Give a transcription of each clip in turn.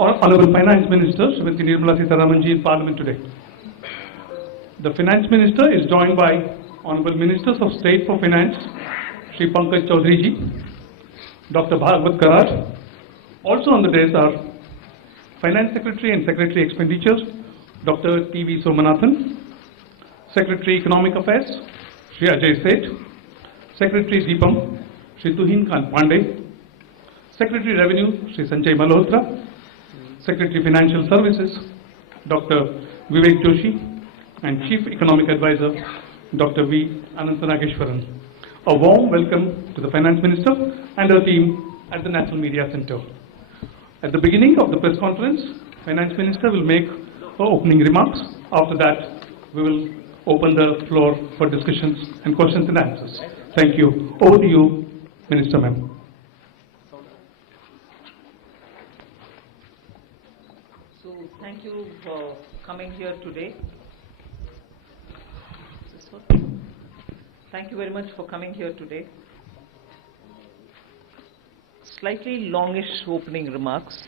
Honorable Finance Minister, Srimati Dinamalar Sitharaman ji in Parliament today. The Finance Minister is joined by Honorable Ministers of State for Finance, Shri Pankaj Chaudhary ji, Dr. Bhagwat Karar. Also on the dais are Finance Secretary and Secretary Expenditures, Dr. T.V. Somanathan, Secretary Economic Affairs, Shri Ajay Seth, Secretary Deepam, Shri Tuhin Khan Pandey, Secretary Revenue, Shri Sanjay Malhotra, Secretary Financial Services, Dr. Vivek Joshi, and Chief Economic Advisor, Dr. V. Anantanageshwaran. A warm welcome to the Finance Minister and her team at the National Media Center. At the beginning of the press conference, Finance Minister will make her opening remarks. After that, we will open the floor for discussions and questions and answers. Thank you. Over to you, Minister Ma'am. So, thank you for coming here today. Thank you very much for coming here today. Slightly longish opening remarks.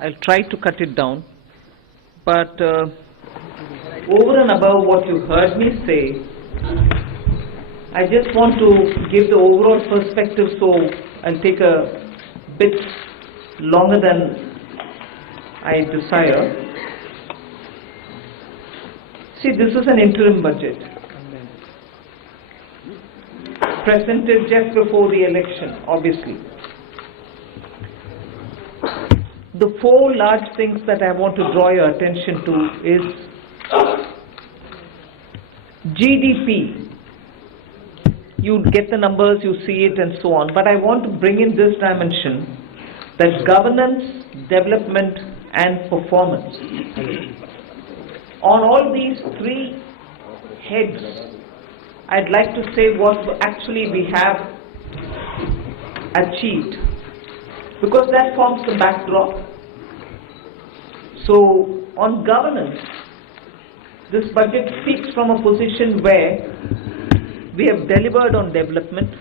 I'll try to cut it down. But over and above what you heard me say, I just want to give the overall perspective, so I'll take a bit longer than I desire. See, this is an interim budget presented just before the election, obviously. The four large things that I want to draw your attention to is GDP. You get the numbers, you see it and so on, but I want to bring in this dimension, that governance, development and performance. On all these three heads, I'd like to say what actually we have achieved, because that forms the backdrop. So, on governance, this budget speaks from a position where we have delivered on development,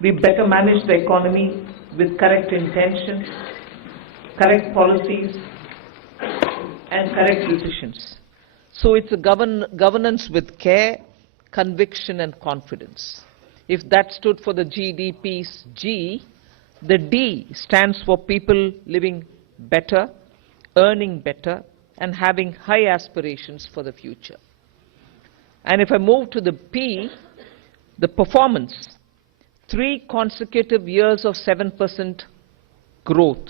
we better manage the economy with correct intentions, correct policies, and correct decisions. So, it's a governance with care, conviction and confidence. If that stood for the GDP's G, the D stands for people living better, earning better, and having high aspirations for the future. And if I move to the P, the performance, 3 consecutive years of 7% growth.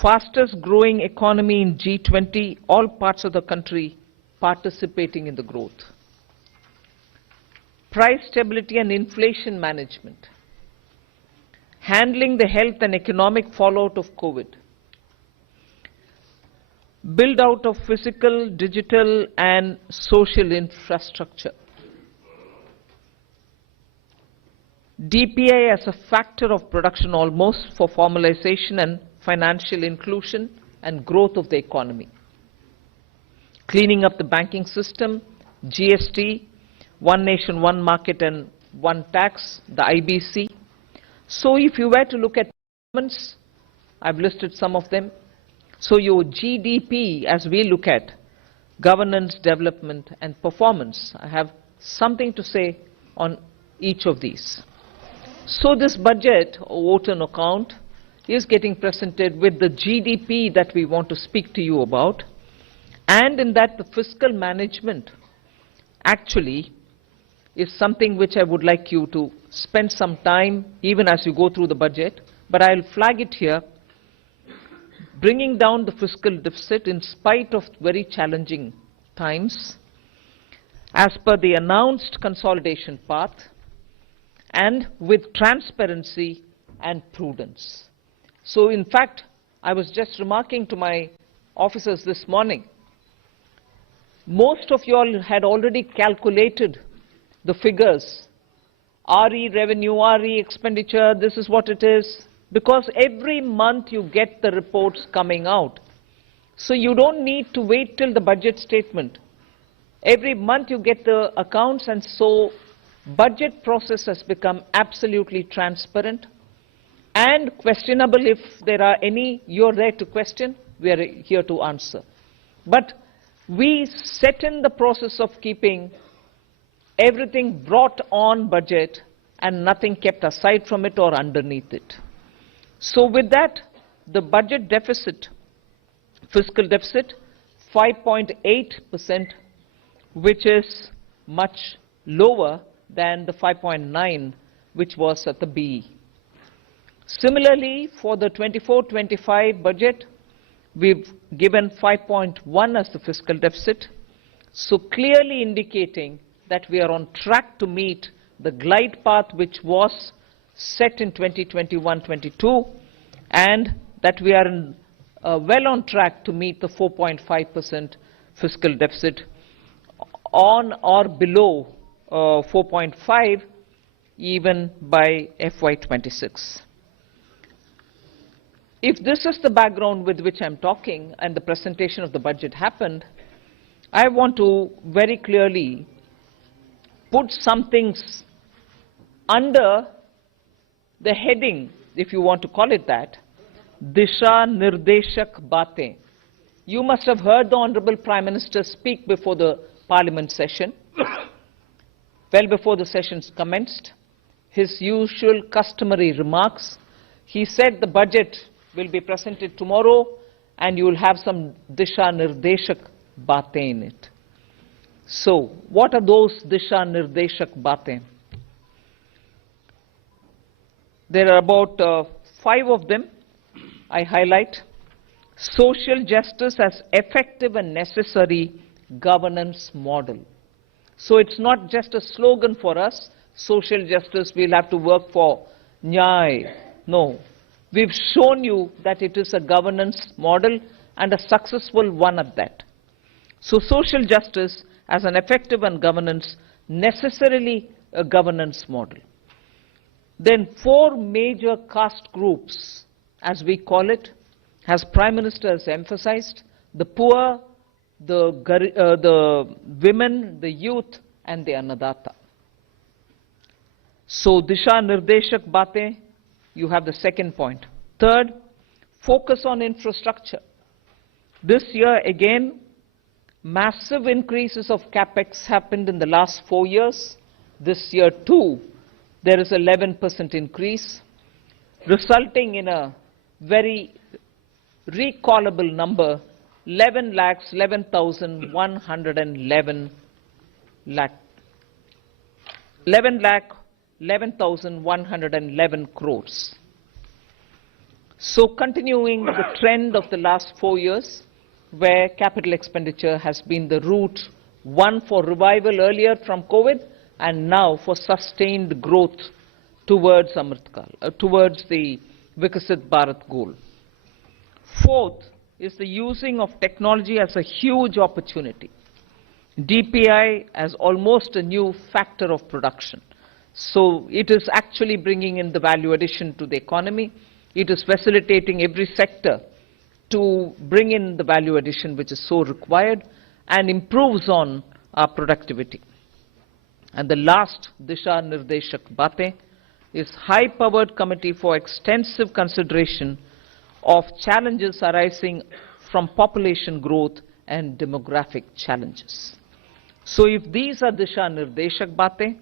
Fastest growing economy in G20, all parts of the country participating in the growth. Price stability and inflation management. Handling the health and economic fallout of COVID. Build out of physical, digital and social infrastructure. DPI as a factor of production almost for formalization and financial inclusion and growth of the economy. Cleaning up the banking system, GST, one nation, one market and one tax, the IBC. So if you were to look at governments, I've listed some of them. So your GDP, as we look at governance, development and performance, I have something to say on each of these. So this budget, or vote on account, is getting presented with the GDP that we want to speak to you about. And in that, the fiscal management actually is something which I would like you to spend some time, even as you go through the budget. But I'll flag it here, bringing down the fiscal deficit in spite of very challenging times, as per the announced consolidation path, and with transparency and prudence. So in fact, I was just remarking to my officers this morning, most of you all had already calculated the figures, RE revenue, RE expenditure, this is what it is, because every month you get the reports coming out. So you don't need to wait till the budget statement. Every month you get the accounts, and so budget process has become absolutely transparent and questionable if there are any. You're there to question, we are here to answer. But we set in the process of keeping everything brought on budget and nothing kept aside from it or underneath it. So with that, the budget deficit, fiscal deficit, 5.8%, which is much lower than the 5.9 which was at the BE. Similarly, for the 24-25 budget, we've given 5.1 as the fiscal deficit, so clearly indicating that we are on track to meet the glide path which was set in 2021-22, and that we are well on track to meet the 4.5% fiscal deficit on or below 4.5 even by FY26. If this is the background with which I'm talking and the presentation of the budget happened, I want to very clearly put some things under the heading, if you want to call it that, Disha Nirdeshak Baatein. You must have heard the Honorable Prime Minister speak before the Parliament session, well before the sessions commenced. His usual customary remarks. He said the budget will be presented tomorrow and you will have some Disha Nirdeshak Baatein in it. So, what are those Disha Nirdeshak Baatein? There are about 5 of them I highlight. Social justice as effective and necessary governance model. So it's not just a slogan for us, social justice, we'll have to work for Nyay. No. We've shown you that it is a governance model and a successful one at that. So social justice as an effective and governance, necessarily a governance model. Then 4 major caste groups, as we call it, as Prime Minister has emphasized, the poor, the women, the youth, and the Annadata. So Disha Nirdeshak Baatein, you have the second point. Third, focus on infrastructure. This year again, massive increases of capex happened in the last 4 years. This year too, there is 11% increase, resulting in a very recallable number, 11,111 crores. So continuing the trend of the last 4 years, where capital expenditure has been the route, one for revival earlier from COVID, and now for sustained growth towards towards the Vikasit Bharat goal. Fourth is the using of technology as a huge opportunity. DPI as almost a new factor of production. So it is actually bringing in the value addition to the economy. It is facilitating every sector to bring in the value addition which is so required and improves on our productivity. And the last Disha Nirdeshak Baatein is high-powered committee for extensive consideration of challenges arising from population growth and demographic challenges. So if these are Disha Nirdeshak Baatein,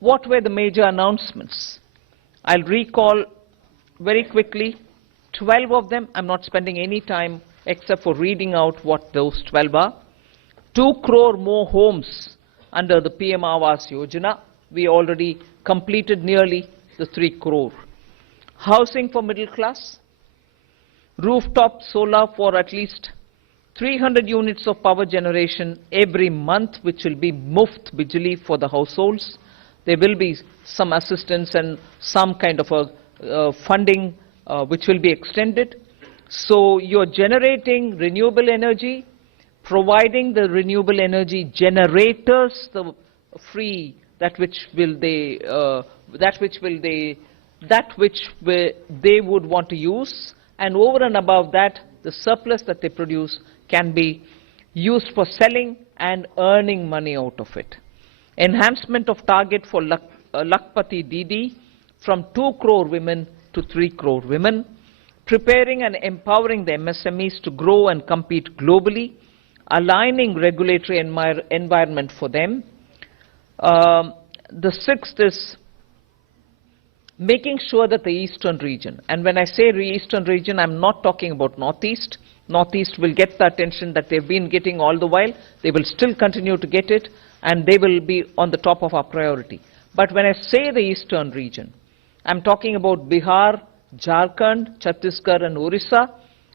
what were the major announcements? I'll recall very quickly 12 of them. I'm not spending any time except for reading out what those 12 are. 2 crore more homes under the PM Awas Yojana. We already completed nearly the 3 crore. Housing for middle class. Rooftop solar for at least 300 units of power generation every month, which will be Muft Bijli for the households. There will be some assistance and some kind of a funding which will be extended. So you're generating renewable energy, providing the renewable energy generators the free they would want to use, and over and above that, the surplus that they produce can be used for selling and earning money out of it. Enhancement of target for Lakpati DD from 2 crore women to 3 crore women, preparing and empowering the MSMEs to grow and compete globally, aligning regulatory environment for them. The sixth is making sure that the eastern region, and when I say eastern region, I'm not talking about northeast. Northeast will get the attention that they've been getting all the while. They will still continue to get it, and they will be on the top of our priority. But when I say the eastern region, I'm talking about Bihar, Jharkhand, Chhattisgarh, and Orissa,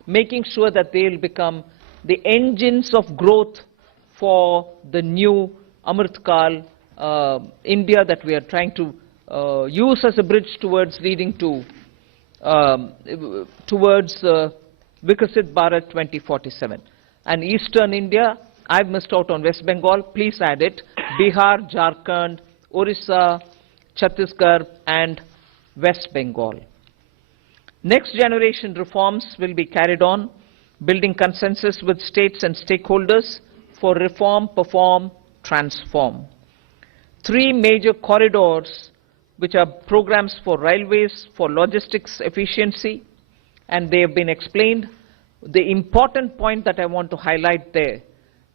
making sure that they'll become the engines of growth for the new Amritkal India that we are trying to use as a bridge towards leading to Vikasit Bharat 2047. And Eastern India, I've missed out on West Bengal, please add it, Bihar, Jharkhand, Orissa, Chhattisgarh, and West Bengal. Next generation reforms will be carried on, building consensus with states and stakeholders for reform, perform, transform. 3 major corridors, which are programs for railways, for logistics efficiency, and they have been explained. The important point that I want to highlight there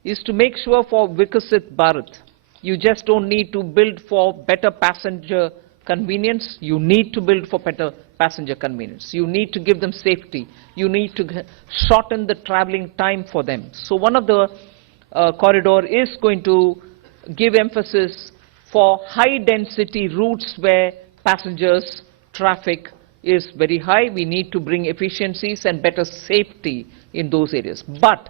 is to make sure for Vikasit Bharat, you just don't need to build for better passenger convenience, you need to build for better passenger convenience. You need to give them safety. You need to shorten the traveling time for them. So one of the corridor is going to give emphasis for high density routes where passengers traffic is very high. We need to bring efficiencies and better safety in those areas. But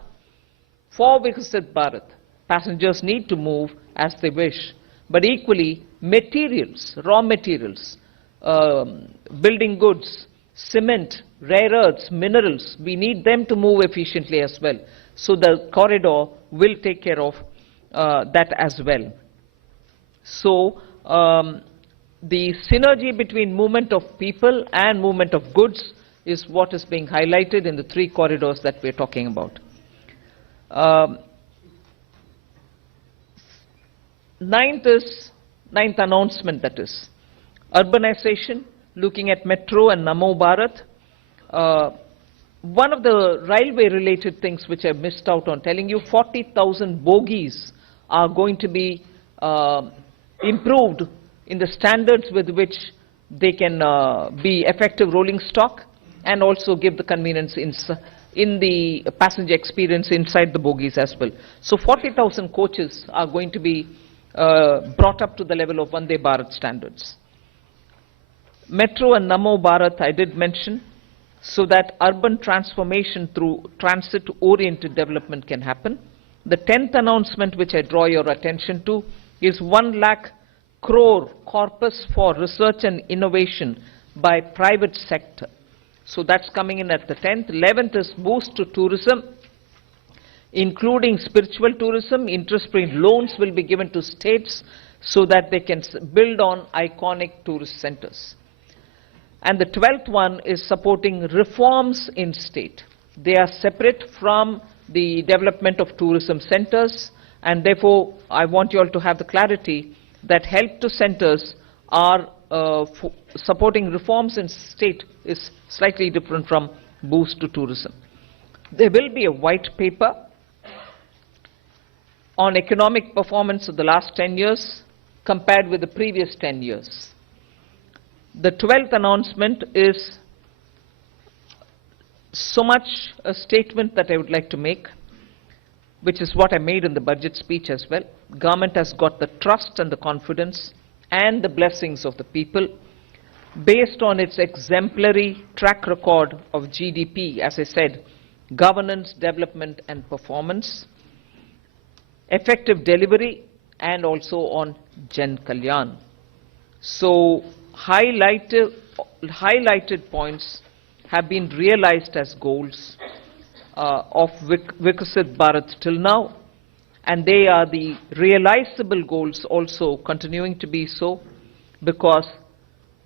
for Vikasit Bharat, passengers need to move as they wish. But equally, materials, raw materials, building goods, cement, rare earths, minerals, we need them to move efficiently as well. So the corridor will take care of that as well. So the synergy between movement of people and movement of goods is what is being highlighted in the 3 corridors that we're talking about. Ninth announcement, that is urbanization, looking at Metro and Namo Bharat. One of the railway related things which I missed out on telling you, 40,000 bogies are going to be improved in the standards with which they can be effective rolling stock and also give the convenience in the passenger experience inside the bogies as well. So 40,000 coaches are going to be brought up to the level of Vande Bharat standards. Metro and Namo Bharat I did mention, so that urban transformation through transit-oriented development can happen. The 10th announcement which I draw your attention to is 1 lakh crore corpus for research and innovation by private sector. So that's coming in at the 10th. 11th is boost to tourism, including spiritual tourism. Interest-free loans will be given to states so that they can build on iconic tourist centers. And the 12th one is supporting reforms in state. They are separate from the development of tourism centers, and therefore I want you all to have the clarity that help to centers are supporting reforms in state is slightly different from boost to tourism. There will be a white paper on economic performance of the last 10 years compared with the previous 10 years. The 12th announcement is so much a statement that I would like to make, which is what I made in the budget speech as well. Government has got the trust and the confidence and the blessings of the people based on its exemplary track record of GDP, as I said, governance, development and performance, effective delivery, and also on Jan Kalyan. So highlighted points have been realized as goals of Vikasit Bharat till now, and they are the realizable goals also continuing to be so, because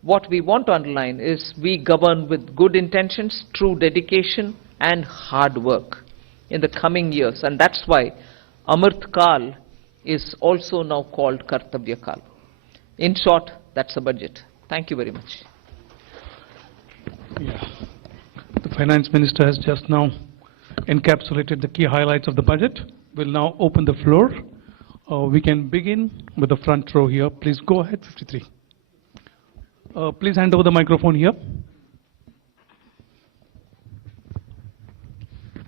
what we want to underline is we govern with good intentions, true dedication and hard work in the coming years, and that's why Amrit Kal is also now called Kartavya Kal. In short, that's the budget. Thank you very much. Yeah. The Finance Minister has just now encapsulated the key highlights of the budget. We'll now open the floor. We can begin with the front row here. Please go ahead, 53. Please hand over the microphone here.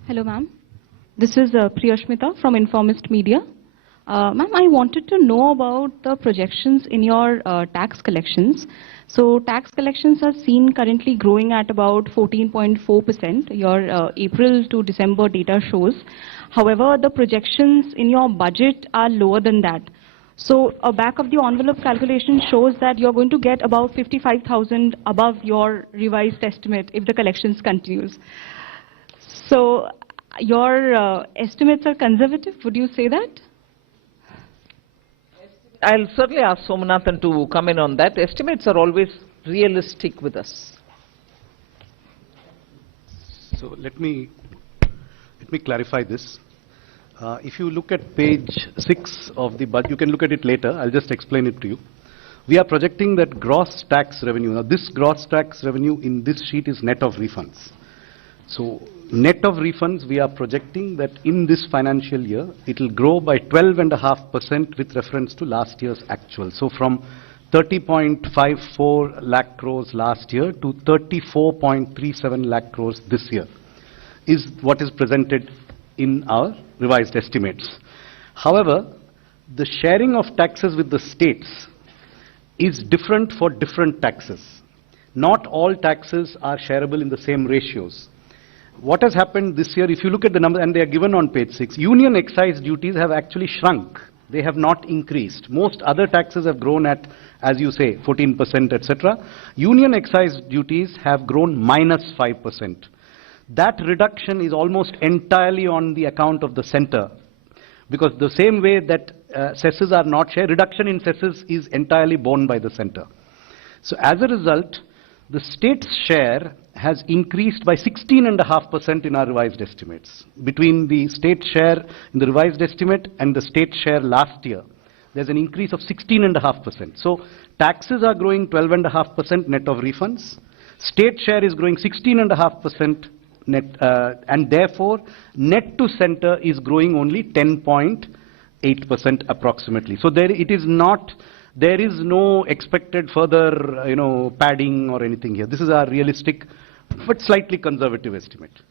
Hello, ma'am. This is Priyashmita from Informist Media. Ma'am, I wanted to know about the projections in your tax collections. So tax collections are seen currently growing at about 14.4%. Your April to December data shows. However, the projections in your budget are lower than that. So a back of the envelope calculation shows that you're going to get about 55,000 above your revised estimate if the collections continues. So your estimates are conservative, would you say that? I'll certainly ask Somanathan to come in on that. Estimates are always realistic with us. So let me clarify this. If you look at page 6 of the budget, you can look at it later. I'll just explain it to you. We are projecting that gross tax revenue. Now, this gross tax revenue in this sheet is net of refunds. So, net of refunds, we are projecting that in this financial year, it will grow by 12.5% with reference to last year's actual. So, from 30.54 lakh crores last year to 34.37 lakh crores this year is what is presented in our revised estimates. However, the sharing of taxes with the states is different for different taxes. Not all taxes are shareable in the same ratios. What has happened this year, if you look at the numbers, and they are given on page 6, union excise duties have actually shrunk. They have not increased. Most other taxes have grown at, as you say, 14%, etc. Union excise duties have grown -5%. That reduction is almost entirely on the account of the center, because the same way that cesses are not shared, reduction in cesses is entirely borne by the center. So as a result, the state's share has increased by 16.5% in our revised estimates. Between the state share in the revised estimate and the state share last year, there's an increase of 16.5%. So taxes are growing 12.5% net of refunds. State share is growing 16.5% net, and therefore net to center is growing only 10.8% approximately. So there is no expected further, padding or anything here. This is our realistic but slightly conservative estimate.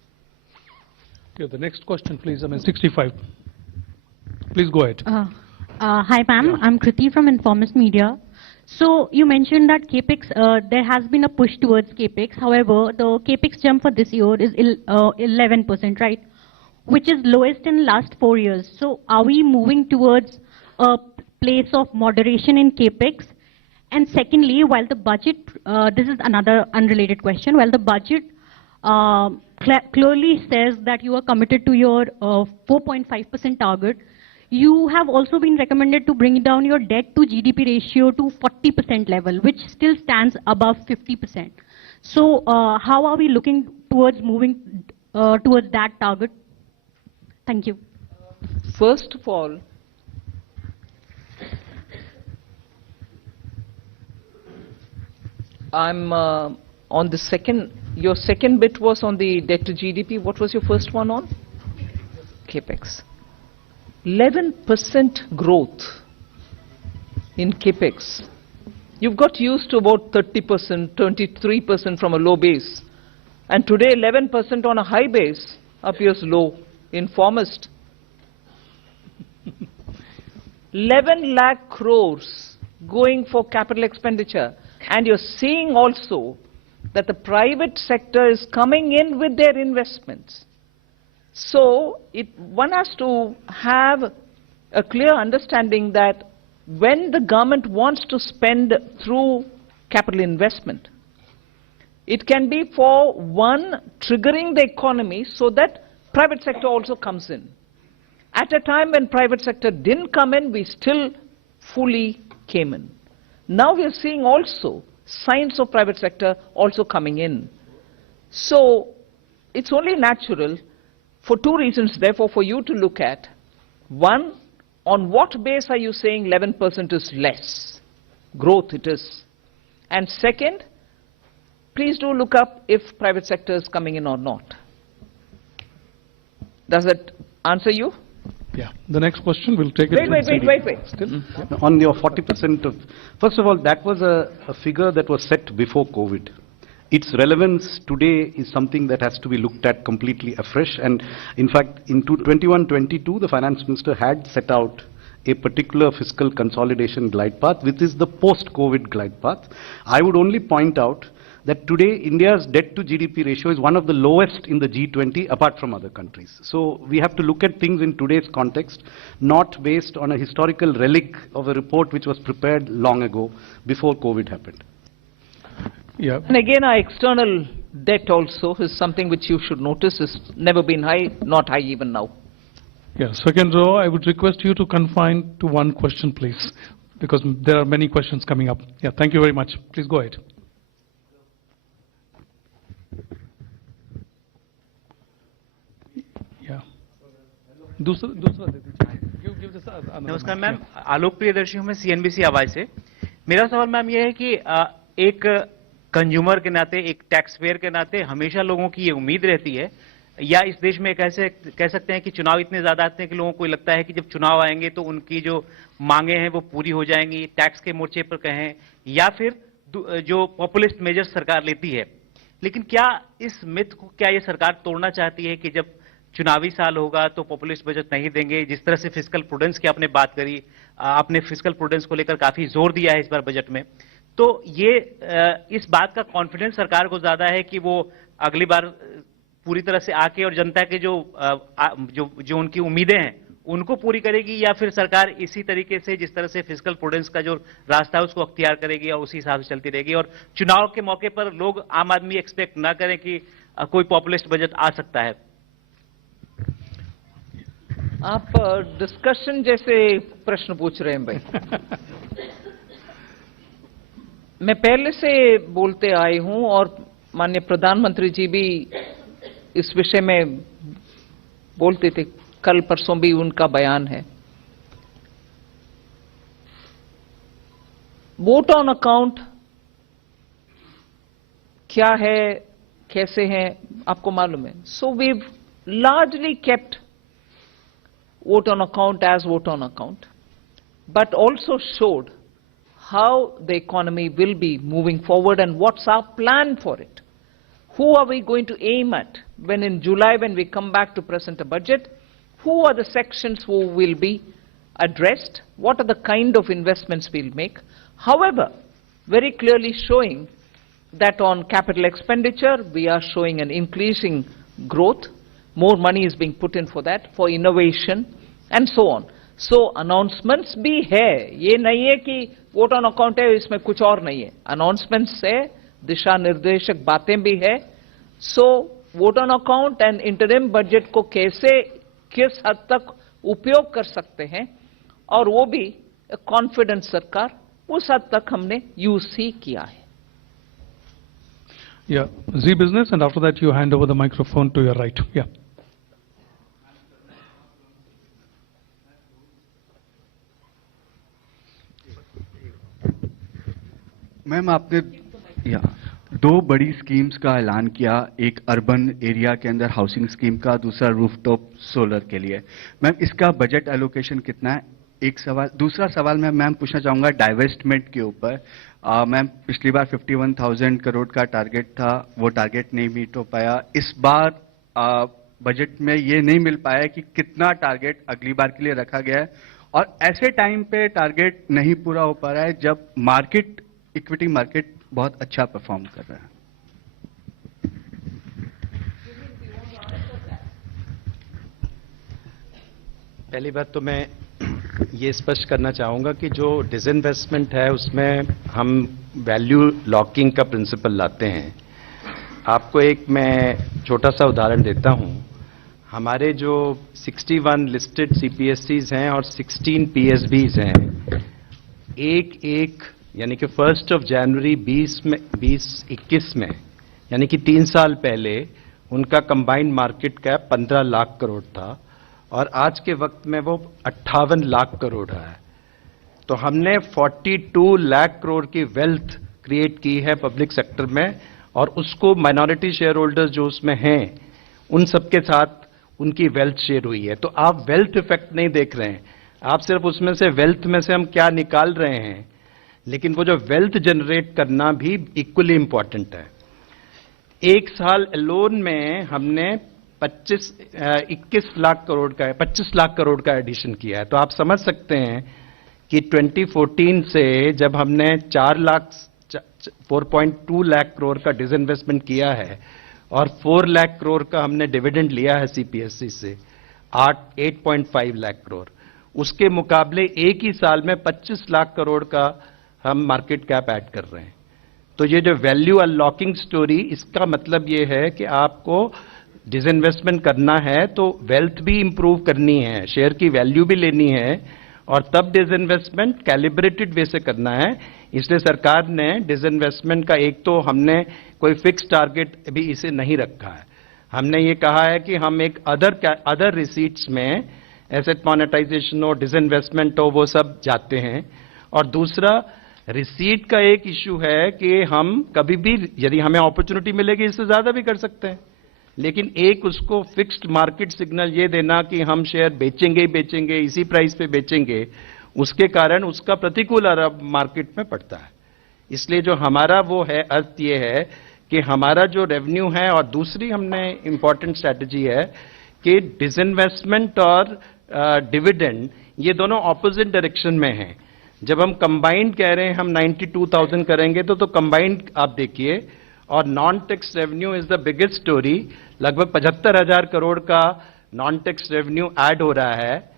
Okay, the next question, please. 65. Please go ahead. Hi, ma'am. Yeah. I'm Kriti from Informist Media. So you mentioned that CAPEX, there has been a push towards CAPEX. However, the CAPEX jump for this year is 11%, right? Which is lowest in last 4 years. So are we moving towards a place of moderation in CAPEX? And secondly, while the budget, this is another unrelated question, while the budget clearly says that you are committed to your 4.5% target, you have also been recommended to bring down your debt to GDP ratio to 40% level, which still stands above 50%. So how are we looking towards moving towards that target? Thank you. First of all, I'm on the second, your second bit was on the debt to GDP. What was your first one on? CAPEX. 11% growth in CAPEX. You've got used to about 30%, 23% from a low base. And today 11% on a high base appears low. Informist. 11 lakh crores going for capital expenditure. And you're seeing also that the private sector is coming in with their investments. So one has to have a clear understanding that when the government wants to spend through capital investment, it can be for one, triggering the economy so that private sector also comes in. At a time when private sector didn't come in, we still fully came in. Now we are seeing also signs of private sector also coming in. So it's only natural for two reasons, therefore, for you to look at. One, on what base are you saying 11% is less? Growth it is. And second, please do look up if private sector is coming in or not. Does it answer you? Yeah. The next question, we'll take it. Wait. Still, on your 40% of, first of all, that was a figure that was set before COVID. Its relevance today is something that has to be looked at completely afresh. And in fact, in 21-22, the finance minister had set out a particular fiscal consolidation glide path, which is the post-COVID glide path. I would only point out that today India's debt to GDP ratio is one of the lowest in the G20 apart from other countries. So we have to look at things in today's context, not based on a historical relic of a report which was prepared long ago before COVID happened. Yeah. And again, our external debt also is something which you should notice is never been high, not high even now. Yeah. Second row, I would request you to confine to one question, please, because there are many questions coming up. Yeah. Thank you very much. Please go ahead. Yeah. दूसरा दे दीजिए. Give this another नमस्कार mic. Ma'am, आलोक प्रियदर्शी हूँ मैं CNBC आवाज से. मेरा सवाल ma'am ये है कि एक कंज्यूमर के नाते, एक टैक्स पेयर के नाते हमेशा लोगों की ये उम्मीद रहती है, या इस देश में कैसे कह सकते हैं कि चुनाव इतने ज्यादा आते हैं कि लोगों को लगता है कि जब चुनाव आएंगे तो उनकी जो मांगे हैं वो पूरी हो जाएंगी, टैक्स के मोर्चे पर कहें, या फिर जो पॉपुलिस्ट मेजर्स सरकार लेती है. लेकिन क्या इस मिथ को क्या ये सरकार तोड़ना चाहती है कि जब चुनावी साल होगा तो पॉपुलिस्ट बजट नहीं देंगे? जिस तरह से फिस्कल प्रूडेंस की आपने बात करी, आपने फिस्कल प्रूडेंस को लेकर काफी जोर दिया है इस बार बजट में, तो ये इस बात का कॉन्फिडेंस सरकार को ज्यादा है कि वो अगली बार पूरी तरह से आके और जनता के जो उनकी उम्मीदें हैं उनको पूरी करेगी, या फिर सरकार इसी तरीके से जिस तरह से फिस्कल प्रूडेंस का जो रास्ता है उसको अख्तियार करेगी और उसी हिसाब से चलती रहेगी, और चुनाव के मौके पर लोग आम आदमी एक्सपेक्ट ना करें कि कोई पॉपुलिस्ट बजट आ सकता है? आप डिस्कशन जैसे प्रश्न पूछ रहे हैं भाई. मैं पहले से बोलते आई हूं और माननीय प्रधानमंत्री जी भी इस विषय में बोलते थे, कल परसों भी उनका बयान है. वोट ऑन अकाउंट क्या है, कैसे है, आपको मालूम है. So we largely kept vote on account as vote on account, but also showed how the economy will be moving forward and what's our plan for it. Who are we going to aim at when in July, when we come back to present a budget? Who are the sections who will be addressed? What are the kind of investments we'll make? However, very clearly showing that on capital expenditure, we are showing an increasing growth. More money is being put in for that, for innovation, and so on. So announcements भी है, ये नहीं है कि vote on account है इसमें कुछ और नहीं है. Announcements है, दिशा निर्देशक बातें भी है. So vote on account and interim budget को कैसे, किस हद तक उपयोग कर सकते हैं, और वो भी कॉन्फिडेंस सरकार, उस हद तक हमने यूज ही किया है. Yeah, Z Business, and after that you hand over the microphone to your right. Yeah. Ma'am, आपने दो बड़ी स्कीम्स का ऐलान किया, एक अर्बन एरिया के अंदर हाउसिंग स्कीम का, दूसरा रूफटॉप सोलर के लिए. मैम, इसका बजट एलोकेशन कितना है? एक सवाल. दूसरा सवाल मैं मैम पूछना चाहूंगा डाइवेस्टमेंट के ऊपर. मैम, पिछली बार 51,000 करोड़ का टारगेट था, वो टारगेट नहीं मीट हो पाया. इस बार बजट में ये नहीं मिल पाया कि कितना टारगेट अगली बार के लिए रखा गया है, और ऐसे टाइम पे टारगेट नहीं पूरा हो पा रहा है जब मार्केट, इक्विटी मार्केट बहुत अच्छा परफॉर्म कर रहा है. पहली बात तो मैं ये स्पष्ट करना चाहूंगा कि जो डिसइन्वेस्टमेंट है उसमें हम वैल्यू लॉकिंग का प्रिंसिपल लाते हैं. आपको एक मैं छोटा सा उदाहरण देता हूं. हमारे जो 61 लिस्टेड सीपीएससीज हैं और 16 पीएसबीज हैं, एक यानी कि 1 जनवरी 2021 में, यानी कि 3 साल पहले उनका combined market cap 15 lakh crore था, और आज के वक्त में वो 58 लाख करोड़ है. तो हमने 42 लाख करोड़ की वेल्थ क्रिएट की है पब्लिक सेक्टर में, और उसको माइनॉरिटी शेयर होल्डर्स जो उसमें हैं उन सबके साथ उनकी वेल्थ शेयर हुई है। तो आप वेल्थ इफेक्ट नहीं देख रहे हैं, आप सिर्फ उसमें से वेल्थ में से हम क्या निकाल रहे हैं, लेकिन वो जो वेल्थ जनरेट करना भी इक्वली इंपॉर्टेंट है। एक साल लोन में हमने 21 लाख करोड़ का एडिशन किया है। तो आप समझ सकते हैं कि 2014 से जब हमने 4.2 लाख करोड़ का डिसइन्वेस्टमेंट किया है और 4 लाख करोड़ का हमने डिविडेंड लिया है सीपीएससी से 8.5 लाख करोड़, उसके मुकाबले एक ही साल में 25 लाख करोड़ का हम मार्केट कैप ऐड कर रहे हैं। तो ये जो वैल्यू अनलॉकिंग स्टोरी, इसका मतलब ये है कि आपको डिसइन्वेस्टमेंट करना है तो वेल्थ भी इंप्रूव करनी है, शेयर की वैल्यू भी लेनी है, और तब डिसइन्वेस्टमेंट कैलिब्रेटेड वे से करना है। इसलिए सरकार ने डिसइन्वेस्टमेंट का एक तो हमने कोई फिक्स टारगेट भी इसे नहीं रखा है। हमने ये कहा है कि हम एक अदर रिसीट्स में एसेट मोनेटाइजेशन हो, डिसइन्वेस्टमेंट हो, वो सब जाते हैं। और दूसरा रिसीट का एक इश्यू है कि हम कभी भी यदि हमें अपॉर्चुनिटी मिलेगी इससे ज्यादा भी कर सकते हैं, लेकिन एक उसको फिक्स्ड मार्केट सिग्नल ये देना कि हम शेयर बेचेंगे ही बेचेंगे, इसी प्राइस पे बेचेंगे, उसके कारण उसका प्रतिकूल असर मार्केट में पड़ता है। इसलिए जो हमारा वो है अर्थ ये है कि हमारा जो रेवेन्यू है, और दूसरी हमने इंपॉर्टेंट स्ट्रैटेजी है कि डिसइन्वेस्टमेंट और डिविडेंड ये दोनों ऑपोजिट डायरेक्शन में हैं। जब हम कंबाइंड कह रहे हैं हम 92,000 करेंगे तो कंबाइंड आप देखिए, और non tax revenue is the biggest story. लगभग 75,000 करोड़ का नॉन टैक्स रेवेन्यू ऐड हो रहा है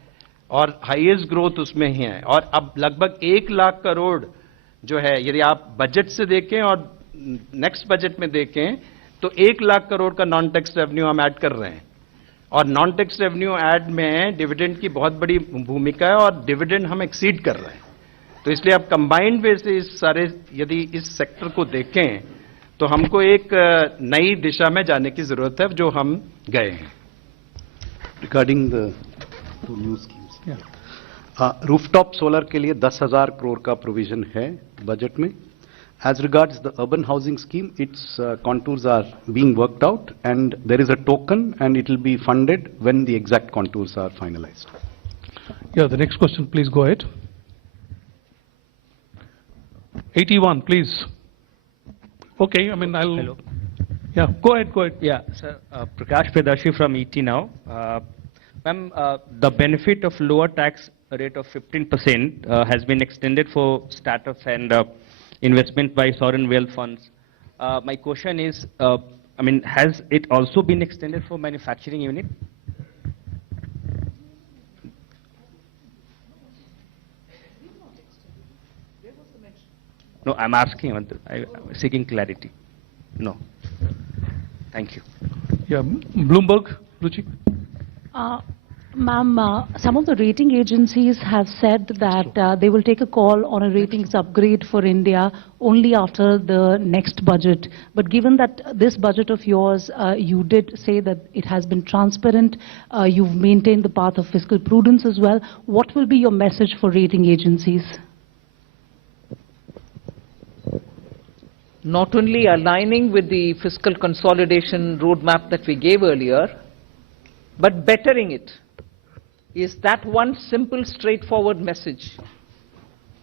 और हाईएस्ट ग्रोथ उसमें ही है। और अब लगभग 1 लाख करोड़ जो है, यदि आप बजट से देखें और नेक्स्ट बजट में देखें तो 1 लाख करोड़ का नॉन टैक्स रेवेन्यू हम ऐड कर रहे हैं। और नॉन टैक्स रेवेन्यू ऐड में डिविडेंड की बहुत बड़ी भूमिका है और डिविडेंड हम एक्सीड कर रहे हैं। तो इसलिए आप कंबाइंड वे से इस सारे यदि इस सेक्टर को देखें तो हमको एक नई दिशा में जाने की जरूरत है, जो हम गए हैं। Regarding the new schemes, rooftop solar के लिए 10,000 करोड़ का प्रोविजन है बजट में। As regards the urban housing scheme, its contours are being worked out, and there is a token, and it will be funded when the exact contours are finalized. Yeah, the next question, please go ahead. 81, please. Okay, I mean, I'll... Hello. Yeah, go ahead. Yeah, sir. Prakash Predarshi from ET Now. Ma'am, the benefit of lower tax rate of 15% has been extended for startups and investment by sovereign wealth funds. My question is, I mean, has it also been extended for manufacturing unit? No, I'm asking, I'm seeking clarity. No. Thank you. Yeah, Bloomberg, Ruchi. Ma'am, some of the rating agencies have said that they will take a call on a ratings upgrade for India only after the next budget. But given that this budget of yours, you did say that it has been transparent, you've maintained the path of fiscal prudence as well, what will be your message for rating agencies? Not only aligning with the fiscal consolidation roadmap that we gave earlier, but bettering it. Is that one simple, straightforward message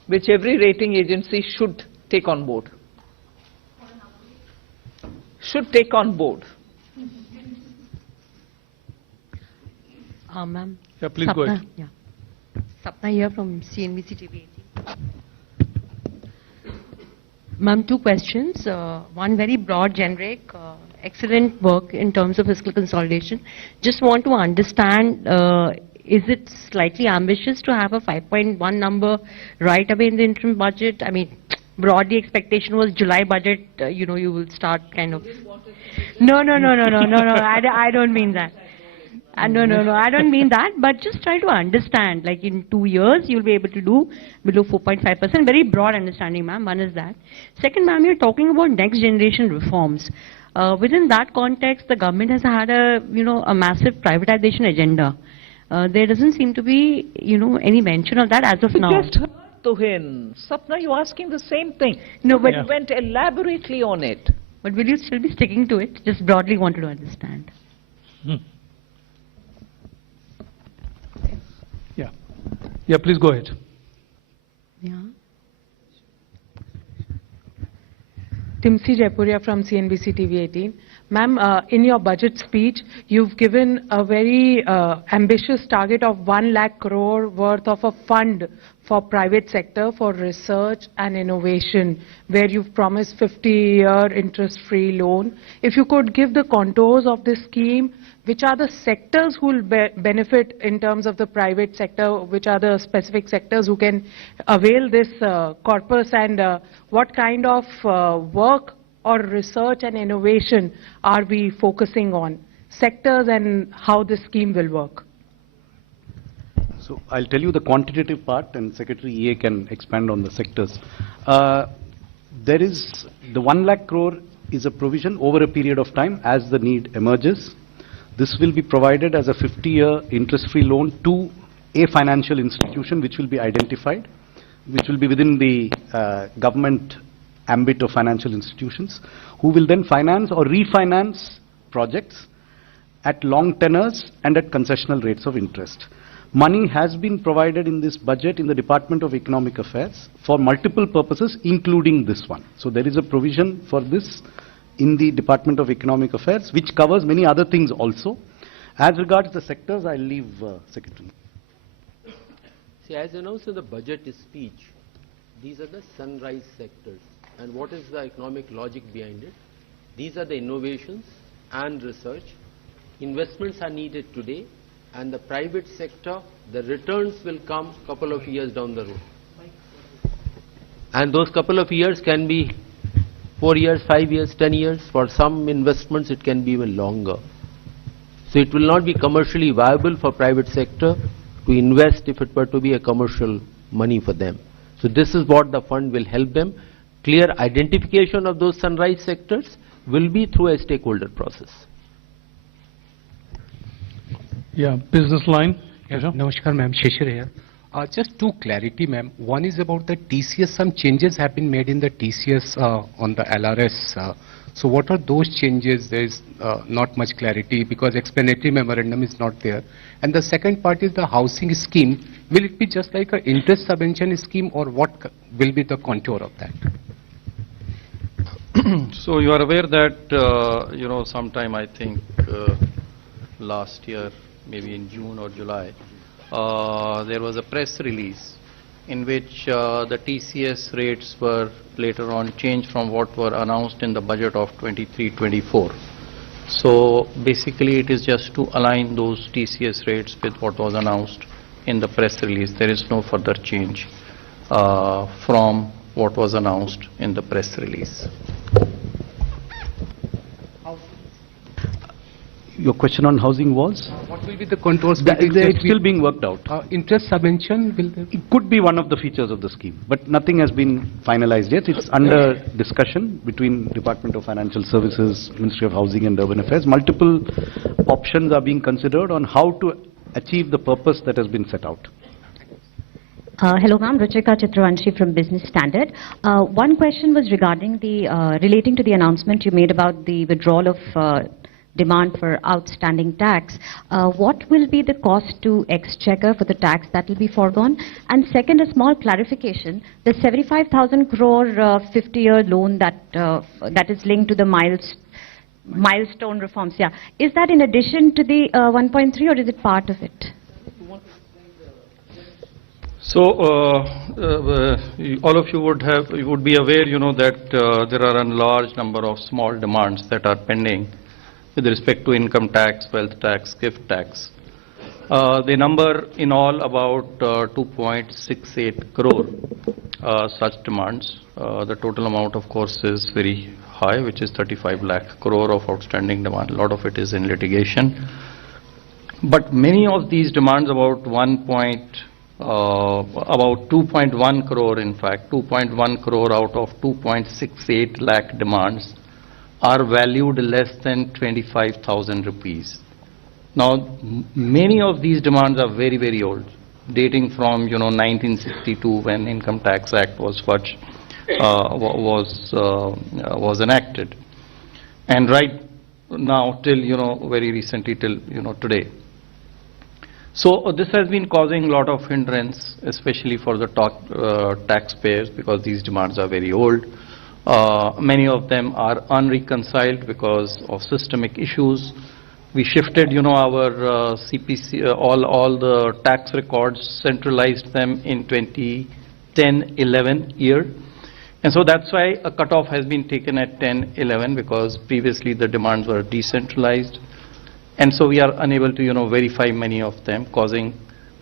which every rating agency should take on board? Should take on board. Ma'am. Yeah, please go ahead. Yeah. Sapna here from CNBC TV 18. Ma'am, two questions. One very broad, generic. Excellent work in terms of fiscal consolidation. Just want to understand, is it slightly ambitious to have a 5.1 number right away in the interim budget? I mean, broadly expectation was July budget, you know, you will start kind of... No, I don't mean that. No, I don't mean that, but just try to understand, like in 2 years, you'll be able to do below 4.5%. Very broad understanding, ma'am. One is that. Second, ma'am, you're talking about next generation reforms. Within that context, the government has had a, a massive privatization agenda. There doesn't seem to be, any mention of that as of now. Just heard to him. Sapna, you're asking the same thing. No, but You went elaborately on it. but will you still be sticking to it? Just broadly wanted to understand. Yeah. Yeah, please go ahead. Yeah. Timsi Jaipuria from CNBC TV 18. Ma'am, in your budget speech, you've given a very ambitious target of 1 lakh crore worth of a fund for private sector for research and innovation, where you've promised 50-year interest-free loan. If you could give the contours of this scheme, which are the sectors who will benefit in terms of the private sector, which are the specific sectors who can avail this corpus, and what kind of work or research and innovation are we focusing on? Sectors and how this scheme will work. So I'll tell you the quantitative part, and Secretary EA can expand on the sectors. There is the 1 lakh crore is a provision over a period of time as the need emerges. This will be provided as a 50-year interest-free loan to a financial institution which will be identified, which will be within the government ambit of financial institutions, who will then finance or refinance projects at long tenors and at concessional rates of interest. Money has been provided in this budget in the Department of Economic Affairs for multiple purposes, including this one. So there is a provision for this in the Department of Economic Affairs, which covers many other things also. As regards the sectors, I'll leave Secretary. See, as announced in the budget speech, these are the sunrise sectors. And what is the economic logic behind it? These are the innovations and research. Investments are needed today, and the private sector, the returns will come a couple of years down the road. And those couple of years can be 4 years, 5 years, 10 years. For some investments, it can be even longer. So it will not be commercially viable for private sector to invest if it were to be a commercial money for them. So this is what the fund will help them. Clear identification of those sunrise sectors will be through a stakeholder process. Yeah, business line. Yes, Namaskar, ma'am. Shishir here. Just two clarity, ma'am. One is about the TCS. Some changes have been made in the TCS on the LRS. So what are those changes? There is not much clarity because explanatory memorandum is not there. And the second part is the housing scheme. Will it be just like an interest subvention scheme, or what will be the contour of that? So you are aware that, sometime I think last year, maybe in June or July, there was a press release in which the TCS rates were later on changed from what were announced in the budget of 23-24. So basically it is just to align those TCS rates with what was announced in the press release. There is no further change from what was announced in the press release. Your question on housing was? What will be the contours? It's still being worked out. Interest subvention, will there? It could be one of the features of the scheme, but nothing has been finalized yet. It's under discussion between Department of Financial Services, Ministry of Housing and Urban Affairs. Multiple options are being considered on how to achieve the purpose that has been set out. Hello, ma'am. Ruchika Chitravanshi from Business Standard. One question was regarding the relating to the announcement you made about the withdrawal of demand for outstanding tax. What will be the cost to Exchequer for the tax that will be foregone? And second, a small clarification: the 75,000 crore 50-year loan that is linked to the milestone reforms. Yeah, is that in addition to the 1.3, or is it part of it? So all of you would be aware, that there are a large number of small demands that are pending with respect to income tax, wealth tax, gift tax. They number in all about 2.68 crore such demands. The total amount, of course, is very high, which is 35 lakh crore of outstanding demand. A lot of it is in litigation. But many of these demands, about 2.1 crore, in fact, 2.1 crore out of 2.68 lakh demands are valued less than 25,000 rupees. Now, many of these demands are very, very old, dating from 1962, when Income Tax Act was enacted. and right now till very recently till today. So this has been causing a lot of hindrance, especially for the taxpayers, because these demands are very old. Many of them are unreconciled because of systemic issues. We shifted, our CPC, all the tax records, centralized them in 2010-11 year. And so that's why a cutoff has been taken at 10-11, because previously the demands were decentralized. And so we are unable to, verify many of them, causing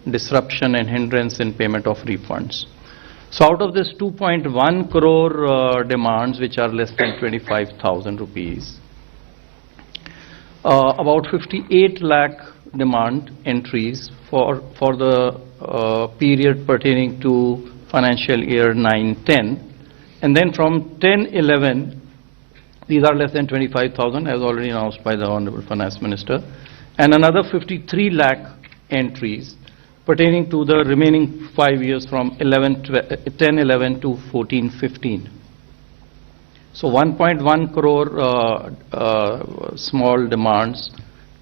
disruption and hindrance in payment of refunds. So out of this 2.1 crore demands, which are less than 25,000 rupees, about 58 lakh demand entries for the period pertaining to financial year 9-10. And then from 10-11, these are less than 25,000, as already announced by the Honorable Finance Minister, and another 53 lakh entries pertaining to the remaining 5 years from 10-11 to 14-15. So 1.1 crore small demands,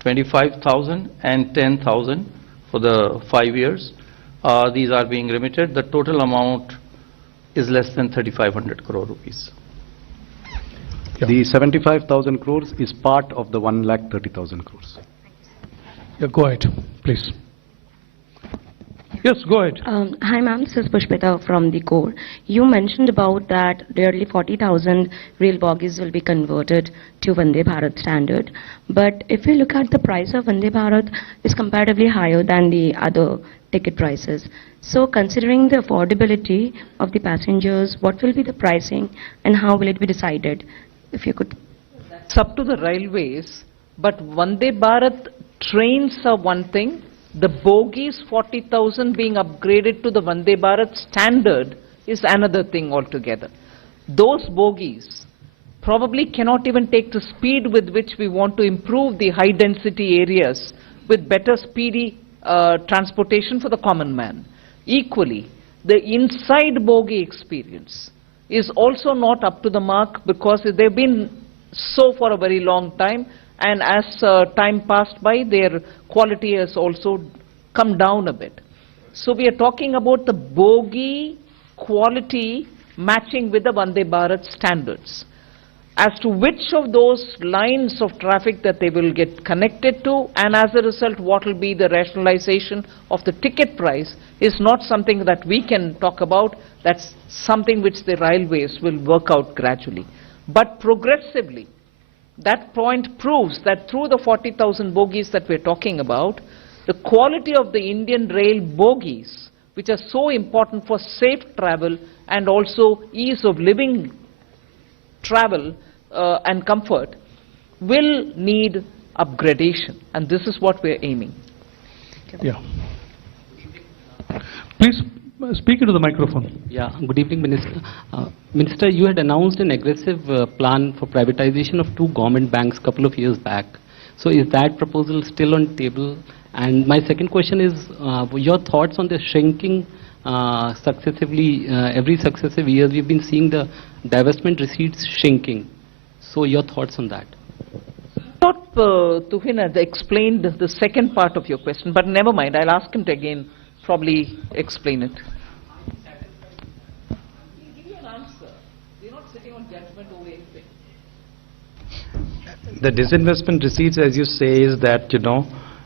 25,000 and 10,000 for the 5 years. These are being remitted. The total amount is less than 3,500 crore rupees. The 75,000 crores is part of the 1,30,000 crores. Yeah, go ahead, please. Yes, go ahead. Hi ma'am, this is Pushpita from the core. You mentioned about that nearly 40,000 rail bogies will be converted to Vande Bharat standard. But if you look at the price of Vande Bharat is comparatively higher than the other ticket prices. So considering the affordability of the passengers, what will be the pricing and how will it be decided? If you could. It's up to the railways, but Vande Bharat trains are one thing. The bogies 40,000 being upgraded to the Vande Bharat standard is another thing altogether. Those bogies probably cannot even take the speed with which we want to improve the high density areas with better speedy transportation for the common man. Equally, the inside bogie experience is also not up to the mark because they've been so for a very long time, and as time passed by, their quality has also come down a bit. So we are talking about the bogie quality matching with the Vande Bharat standards. As to which of those lines of traffic that they will get connected to, and as a result what will be the rationalization of the ticket price, is not something that we can talk about. That's something which the railways will work out gradually. But progressively, that point proves that through the 40,000 bogies that we're talking about, the quality of the Indian rail bogies, which are so important for safe travel and also ease of living travel and comfort, will need upgradation, and this is what we're aiming. Yeah. Please speak into the microphone. Yeah, good evening, Minister. Minister, you had announced an aggressive plan for privatization of 2 government banks a couple of years back. So is that proposal still on table? And my second question is your thoughts on the shrinking successively, every successive year we've been seeing the divestment receipts shrinking. So your thoughts on that? I thought Tuhin had explained the second part of your question, but never mind, I'll ask him to again probably explain it. He'll give you an answer. We're not sitting on judgment over anything. The disinvestment receipts, as you say, is that,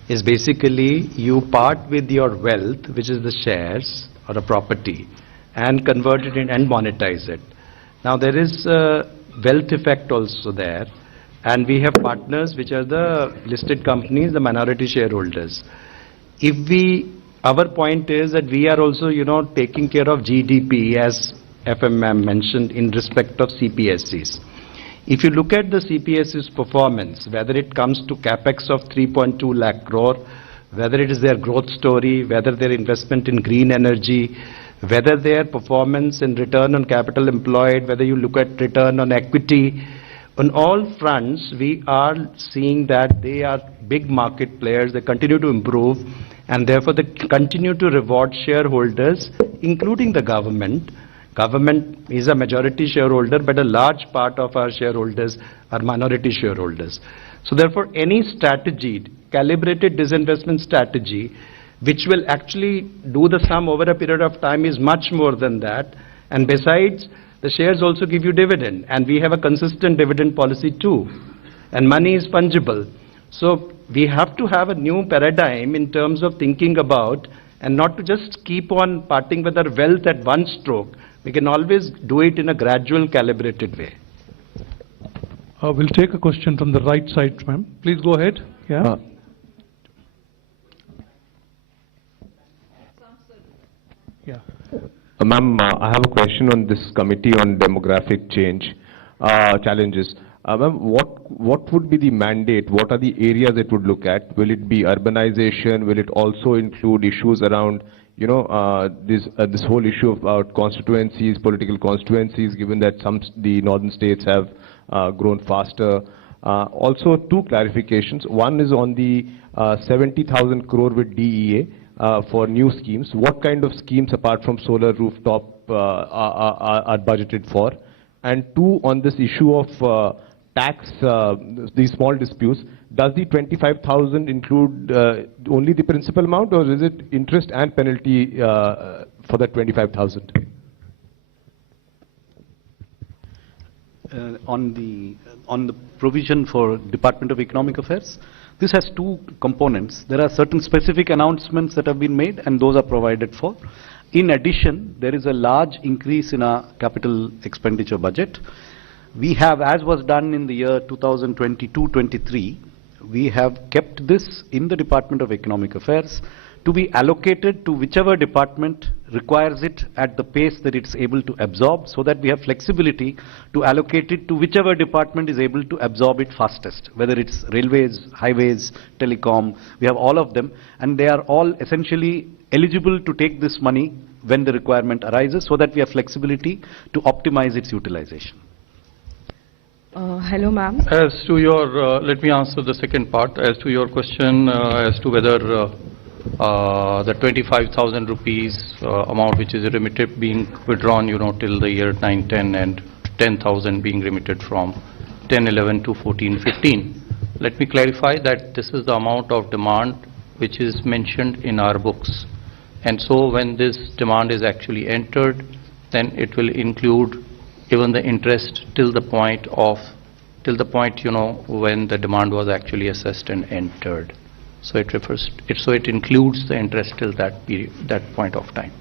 is basically you part with your wealth, which is the shares or a property, and convert it in and monetize it. Now there is a wealth effect also there, and we have partners which are the listed companies, the minority shareholders. Our point is that we are also, taking care of GDP, as FMM mentioned, in respect of CPSEs. If you look at the CPSE's performance, whether it comes to capex of 3.2 lakh crore, whether it is their growth story, whether their investment in green energy, whether their performance in return on capital employed, whether you look at return on equity, on all fronts, we are seeing that they are big market players, they continue to improve, and therefore they continue to reward shareholders, including the government, Government is a majority shareholder, but a large part of our shareholders are minority shareholders. So therefore, any strategy, calibrated disinvestment strategy, which will actually do the sum over a period of time is much more than that. And besides, the shares also give you dividend, and we have a consistent dividend policy too. And money is fungible. So we have to have a new paradigm in terms of thinking about, and not to just keep on parting with our wealth at one stroke. We can always do it in a gradual, calibrated way. We'll take a question from the right side, ma'am. Please go ahead. Yeah. Yeah. Ma'am, I have a question on this committee on demographic change challenges. Ma'am, what would be the mandate? What are the areas it would look at? Will it be urbanization? Will it also include issues around, you know, this whole issue about constituencies, political constituencies, given that the northern states have grown faster? Also, two clarifications. One is on the 70,000 crore with DEA for new schemes. What kind of schemes apart from solar rooftop are budgeted for? And two, on this issue of tax, these small disputes, does the 25,000 include only the principal amount, or is it interest and penalty for that 25,000? On the provision for Department of Economic Affairs, this has two components. There are certain specific announcements that have been made, and those are provided for. In addition, there is a large increase in our capital expenditure budget. We have, as was done in the year 2022-23, we have kept this in the Department of Economic Affairs to be allocated to whichever department requires it at the pace that it's able to absorb, so that we have flexibility to allocate it to whichever department is able to absorb it fastest, whether it's railways, highways, telecom. We have all of them, and they are all essentially eligible to take this money when the requirement arises, so that we have flexibility to optimize its utilization. Hello, ma'am. As to your, let me answer the second part. As to your question as to whether the 25,000 rupees amount which is remitted being withdrawn, you know, till the year 9-10, and 10,000 being remitted from 10-11 to 14-15. Let me clarify that this is the amount of demand which is mentioned in our books. And so when this demand is actually entered, then it will include even the interest till the point, you know, when the demand was actually assessed and entered. So it includes the interest till that period, that point of time.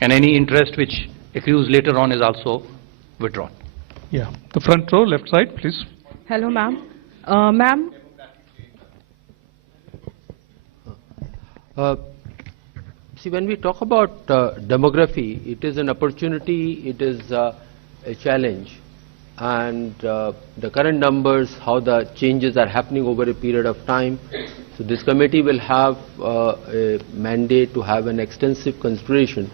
And any interest which accrues later on is also withdrawn. Yeah. The front row, left side, please. Hello, ma'am. Ma'am. See, when we talk about demography, it is an opportunity, it is a challenge. And the current numbers, how the changes are happening over a period of time. So this committee will have a mandate to have an extensive consideration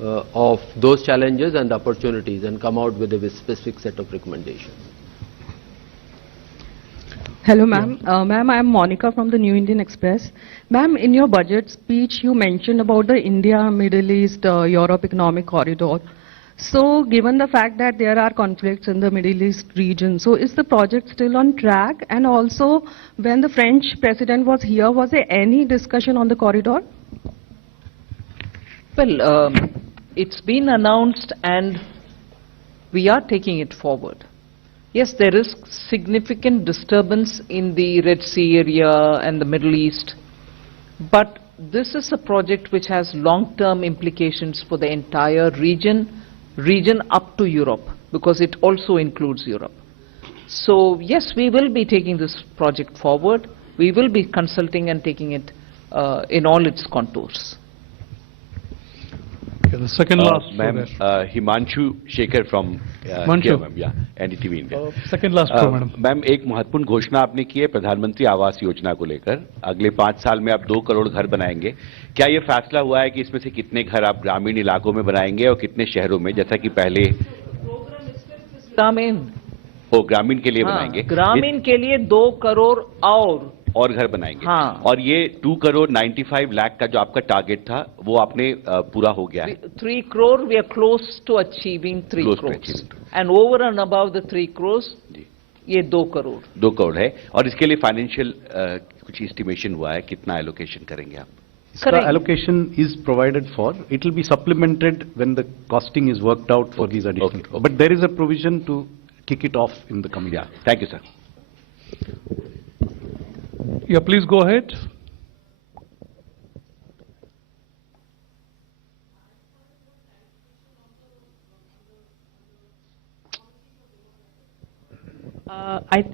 of those challenges and the opportunities, and come out with a specific set of recommendations. Hello, ma'am. Ma'am, I am Monica from the New Indian Express. Ma'am, in your budget speech, you mentioned about the India, Middle East, Europe economic corridor. So, given the fact that there are conflicts in the Middle East region, so is the project still on track? And also, when the French president was here, was there any discussion on the corridor? Well, it's been announced and we are taking it forward. Yes, there is significant disturbance in the Red Sea area and the Middle East, but this is a project which has long-term implications for the entire region up to Europe, because it also includes Europe. So yes, we will be taking this project forward. We will be consulting and taking it in all its contours. Okay, the second last. Ma'am, Himanshu Shekhar from here, ma'am, yeah, NDTV India. Second last pro, madam. Ma'am, एक महत्वपूर्ण घोषणा आपने की है प्रधानमंत्री आवास योजना को लेकर। अगले 5 साल में आप 2 करोड़ घर बनाएंगे। क्या ये फैसला हुआ है कि इसमें से कितने घर आप ग्रामीण इलाकों में बनाएंगे और कितने शहरों में, जैसा कि पहले ग्रामीण ग्रामीण के लिए बनाएंगे? ग्रामीण के लिए 2 करोड़ और घर बनाएंगे। हाँ। और ये 2 करोड़ 95 लाख का जो आपका टारगेट था वो आपने पूरा हो गया है। 3 crore, we are close to achieving 3 Close to crores. achieving. And over and above the 3 crores, ये 2 crore. 2 करोड़ है। और इसके लिए फाइनेंशियल कुछ एस्टिमेशन हुआ है, कितना एलोकेशन करेंगे आप? The allocation is provided for. It will be supplemented when the costing is worked out for these additional. But there is a provision to kick it off in the coming year. Thank you, sir. Yeah, please go ahead.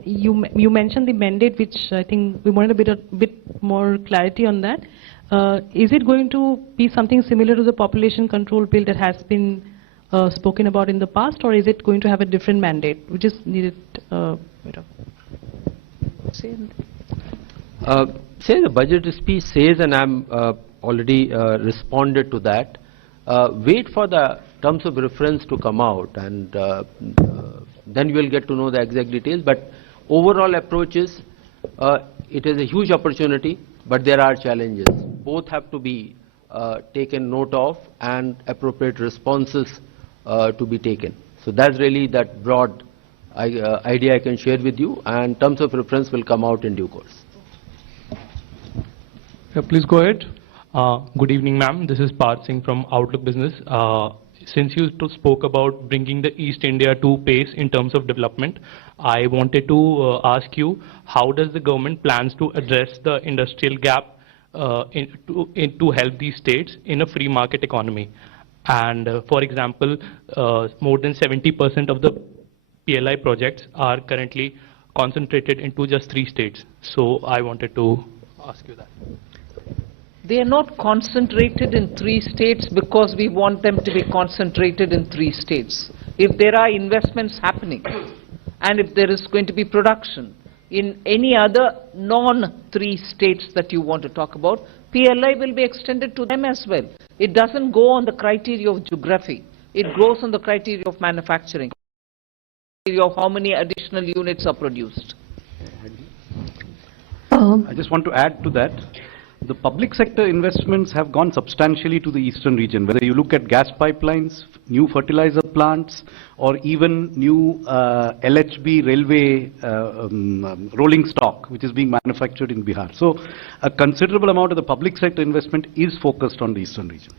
You mentioned the mandate, which I think we wanted a bit more clarity on that. Is it going to be something similar to the population control bill that has been spoken about in the past, or is it going to have a different mandate? We just needed bit of. Say the budget speech says, and I'm already responded to that. Wait for the terms of reference to come out, and then you will get to know the exact details. But overall approach is, it is a huge opportunity, but there are challenges. Both have to be taken note of, and appropriate responses to be taken. So that's really that broad idea I can share with you, and terms of reference will come out in due course. Yeah, please go ahead. Good evening, ma'am. This is Parth Singh from Outlook Business. Since you spoke about bringing the East India to pace in terms of development, I wanted to ask you, how does the government plans to address the industrial gap to help these states in a free market economy? And for example, more than 70% of the PLI projects are currently concentrated into just 3 states. So I wanted to ask you that. They are not concentrated in 3 states because we want them to be concentrated in 3 states. If there are investments happening, and if there is going to be production in any other non-3 states that you want to talk about, PLI will be extended to them as well. It doesn't go on the criteria of geography. It goes on the criteria of manufacturing, of how many additional units are produced. I just want to add to that. The public sector investments have gone substantially to the eastern region, whether you look at gas pipelines, new fertilizer plants, or even new LHB railway rolling stock, which is being manufactured in Bihar. So a considerable amount of the public sector investment is focused on the eastern region.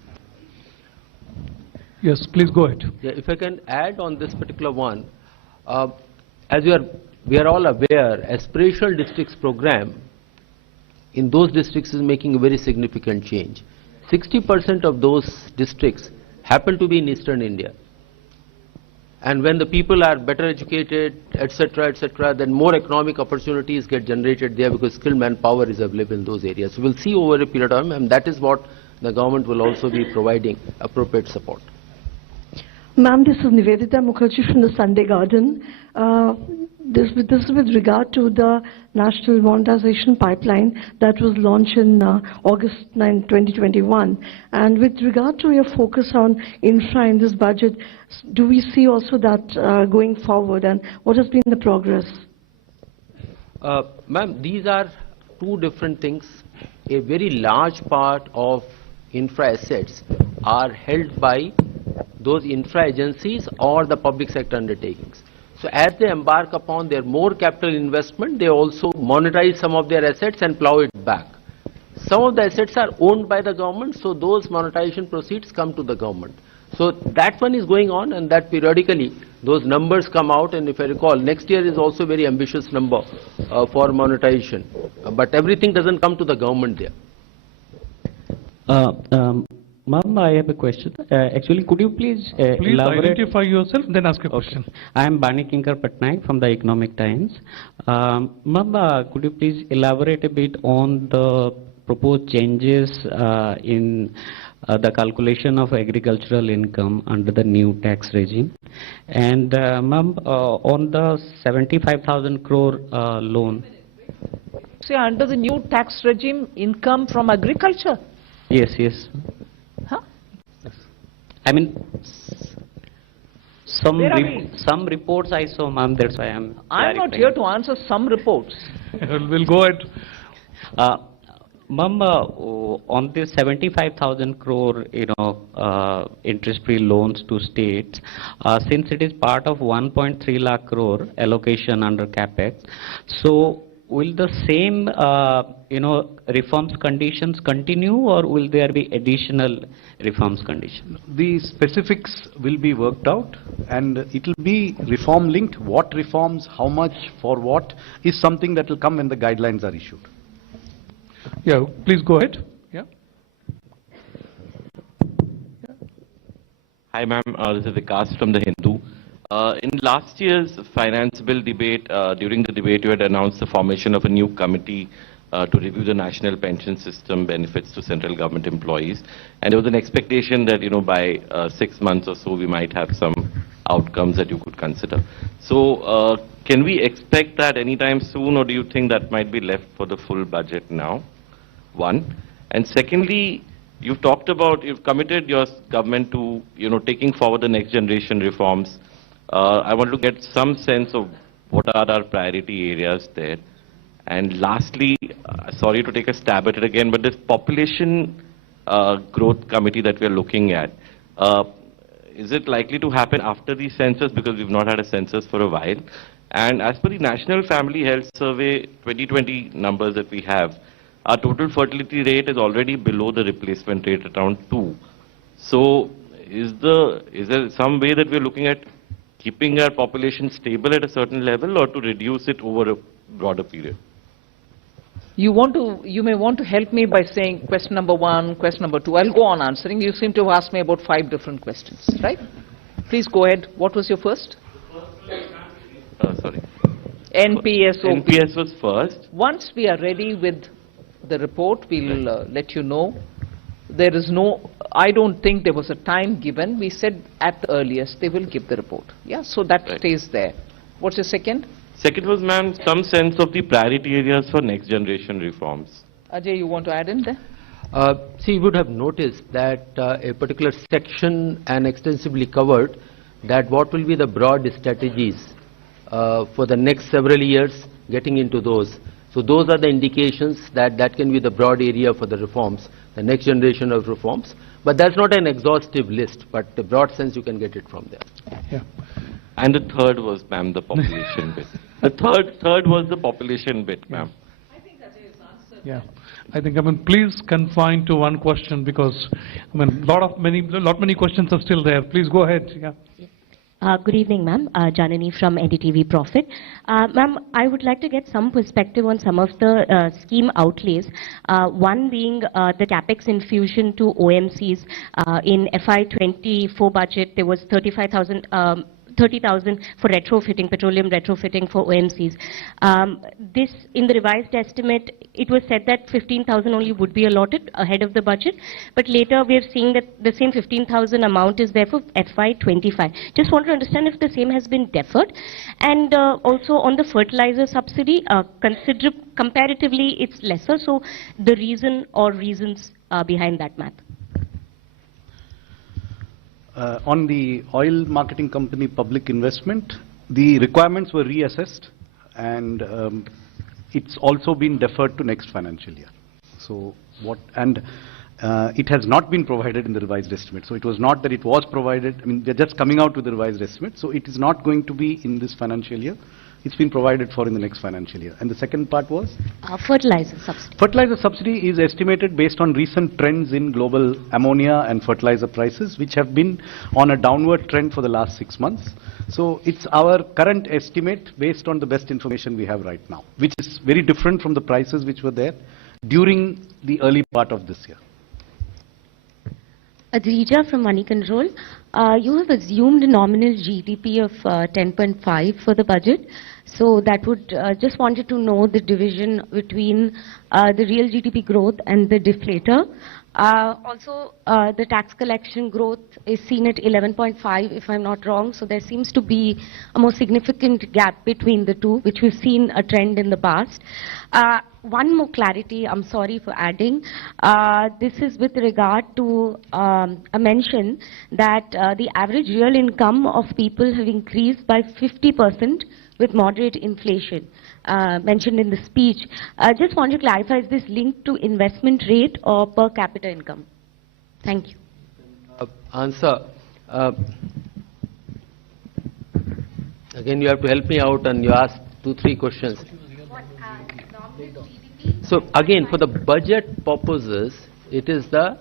Yes, please go ahead. Yeah, if I can add on this particular one, as we are all aware, aspirational districts program in those districts is making a very significant change. 60% of those districts happen to be in eastern India. And when the people are better educated, etc., then more economic opportunities get generated there because skilled manpower is available in those areas. So we'll see over a period of time, and that is what the government will also be providing appropriate support. Ma'am, this is Nivedita Mukherjee from the Sunday Garden. This is with regard to the National Monetization Pipeline that was launched in August 9, 2021. And with regard to your focus on infra in this budget, do we see also that going forward, and what has been the progress? Ma'am, these are 2 different things. A very large part of infra assets are held by those infra agencies or the public sector undertakings. So as they embark upon their more capital investment, they also monetize some of their assets and plow it back. Some of the assets are owned by the government, so those monetization proceeds come to the government. So that one is going on, and that periodically those numbers come out, and if I recall, next year is also a very ambitious number for monetization. But everything doesn't come to the government there. Ma'am, I have a question. Actually, could you please Please elaborate? identify yourself, then ask a question. I am Bani Kinkar Patnaik from the Economic Times. Ma'am, could you please elaborate a bit on the proposed changes in the calculation of agricultural income under the new tax regime? And ma'am, on the 75,000 crore loan. See, under the new tax regime, income from agriculture? Yes. Huh? I mean, some Where are we? some reports I saw, ma'am. That's why I'm not here to answer some reports. We'll go ahead. Ma'am, on this 75,000 crore, interest-free loans to states, since it is part of 1.3 lakh crore allocation under capex, so will the same, reforms conditions continue, or will there be additional reforms conditions? The specifics will be worked out, and it will be reform linked. What reforms, how much, for what, is something that will come when the guidelines are issued. Yeah, please go ahead. Yeah. Hi, ma'am. This is Vikas from The Hindu. In last year's finance bill debate, during the debate, you had announced the formation of a new committee to review the national pension system benefits to central government employees. And there was an expectation that, by 6 months or so, we might have some outcomes that you could consider. So can we expect that anytime soon, or do you think that might be left for the full budget now? One. And secondly, you've committed your government to, taking forward the next generation reforms. I want to get some sense of what are our priority areas there. And lastly, sorry to take a stab at it again, but this population growth committee that we're looking at, is it likely to happen after the census, because we've not had a census for a while? And as per the National Family Health Survey 2020 numbers that we have, our total fertility rate is already below the replacement rate at around 2. So is there some way that we're looking at keeping our population stable at a certain level, or to reduce it over a broader period? You may want to help me by saying question number 1, question number 2. I'll go on answering. You seem to have asked me about 5 different questions, right? Please go ahead. What was your first? Sorry. NPSOP. NPS was first. Once we are ready with the report, we'll let you know. There is I don't think there was a time given. We said at the earliest they will give the report. Yeah, so that stays there. What's your second? Second was, ma'am, some sense of the priority areas for next generation reforms. Ajay, you want to add in there? See, you would have noticed that a particular section and extensively covered that what will be the broad strategies for the next several years, getting into those. So those are the indications that can be the broad area for the reforms, the next generation of reforms. But that's not an exhaustive list, but the broad sense you can get it from there. Yeah. And the third was, ma'am, the population bit. The third was the population bit, ma'am. Yeah, I think, please confine to one question, because, many questions are still there. Please go ahead. Yeah. Good evening, ma'am. Janani from NDTV Profit. Ma'am, I would like to get some perspective on some of the scheme outlays. One being the capex infusion to OMCs. In FY24 budget, there was 30,000 for retrofitting, petroleum retrofitting for OMCs. This, in the revised estimate, it was said that 15,000 only would be allotted ahead of the budget, but later we are seeing that the same 15,000 amount is there for FY25. Just want to understand if the same has been deferred. And also on the fertilizer subsidy, comparatively it's lesser, so the reason or reasons behind that math. On the oil marketing company public investment, the requirements were reassessed, and it's also been deferred to next financial year. So it has not been provided in the revised estimate. So it was not that it was provided. They're just coming out with the revised estimate. So it is not going to be in this financial year. It's been provided for in the next financial year. And the second part was? Fertilizer subsidy. Fertilizer subsidy is estimated based on recent trends in global ammonia and fertilizer prices, which have been on a downward trend for the last 6 months. So it's our current estimate based on the best information we have right now, which is very different from the prices which were there during the early part of this year. Adrija from Money Control. You have assumed nominal GDP of 10.5 for the budget. So that would, just wanted to know the division between the real GDP growth and the deflator. Also, the tax collection growth is seen at 11.5, if I'm not wrong. So there seems to be a more significant gap between the two, which we've seen a trend in the past. One more clarity, I'm sorry for adding. This is with regard to a mention that the average real income of people have increased by 50% with moderate inflation mentioned in the speech. I just want to clarify, is this linked to investment rate or per capita income? Thank you. Answer. Again, you have to help me out, and you asked 2-3 questions. So again, for the budget purposes, it is the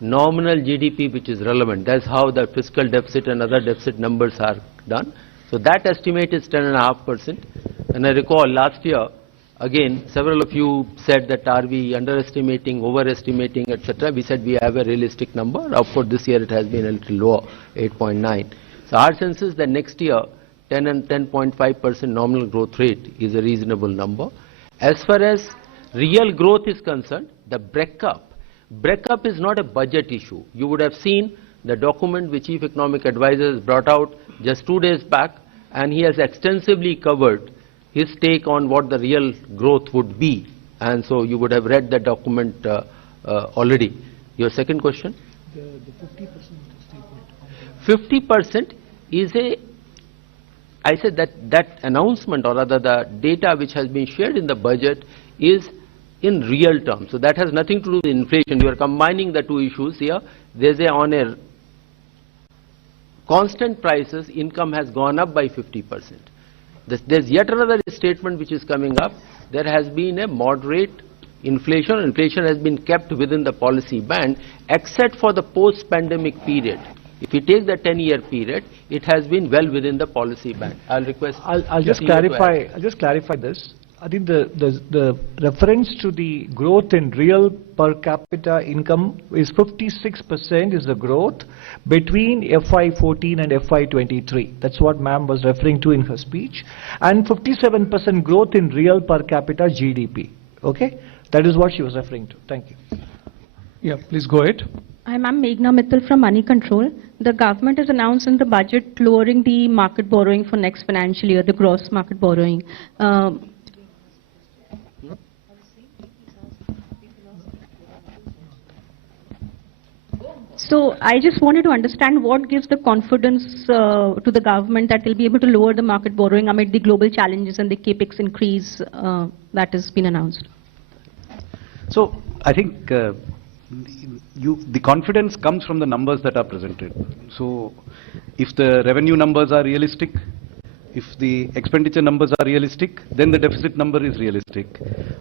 nominal GDP which is relevant. That's how the fiscal deficit and other deficit numbers are done. So that estimate is 10.5%. And I recall last year, again, several of you said that are we underestimating, overestimating, etc. We said we have a realistic number. Of course, this year it has been a little lower, 8.9. So our sense is that next year, 10 and 10.5% nominal growth rate is a reasonable number. As far as real growth is concerned, the breakup is not a budget issue. You would have seen the document which Chief Economic Advisor has brought out just 2 days back, and he has extensively covered his take on what the real growth would be. And so you would have read the document already. Your second question? The 50% 50% is I said that announcement, or rather the data which has been shared in the budget, is in real terms. So that has nothing to do with inflation. You are combining the two issues here. There's on a constant prices, income has gone up by 50%. There's yet another statement which is coming up. There has been a moderate inflation. Inflation has been kept within the policy band, except for the post-pandemic period. If you take the 10-year period, it has been well within the policy band. I'll request. I'll just clarify. I'll just clarify this. I think the reference to the growth in real per capita income is 56% is the growth between FY14 and FY23. That's what ma'am was referring to in her speech. And 57% growth in real per capita GDP. Okay? That is what she was referring to. Thank you. Yeah, please go ahead. I'm Meghna Mittal from Money Control. The government has announced in the budget lowering the market borrowing for next financial year, the gross market borrowing. So I just wanted to understand what gives the confidence to the government that they'll be able to lower the market borrowing amid the global challenges and the capex increase that has been announced. So I think the confidence comes from the numbers that are presented. So if the revenue numbers are realistic, if the expenditure numbers are realistic, then the deficit number is realistic.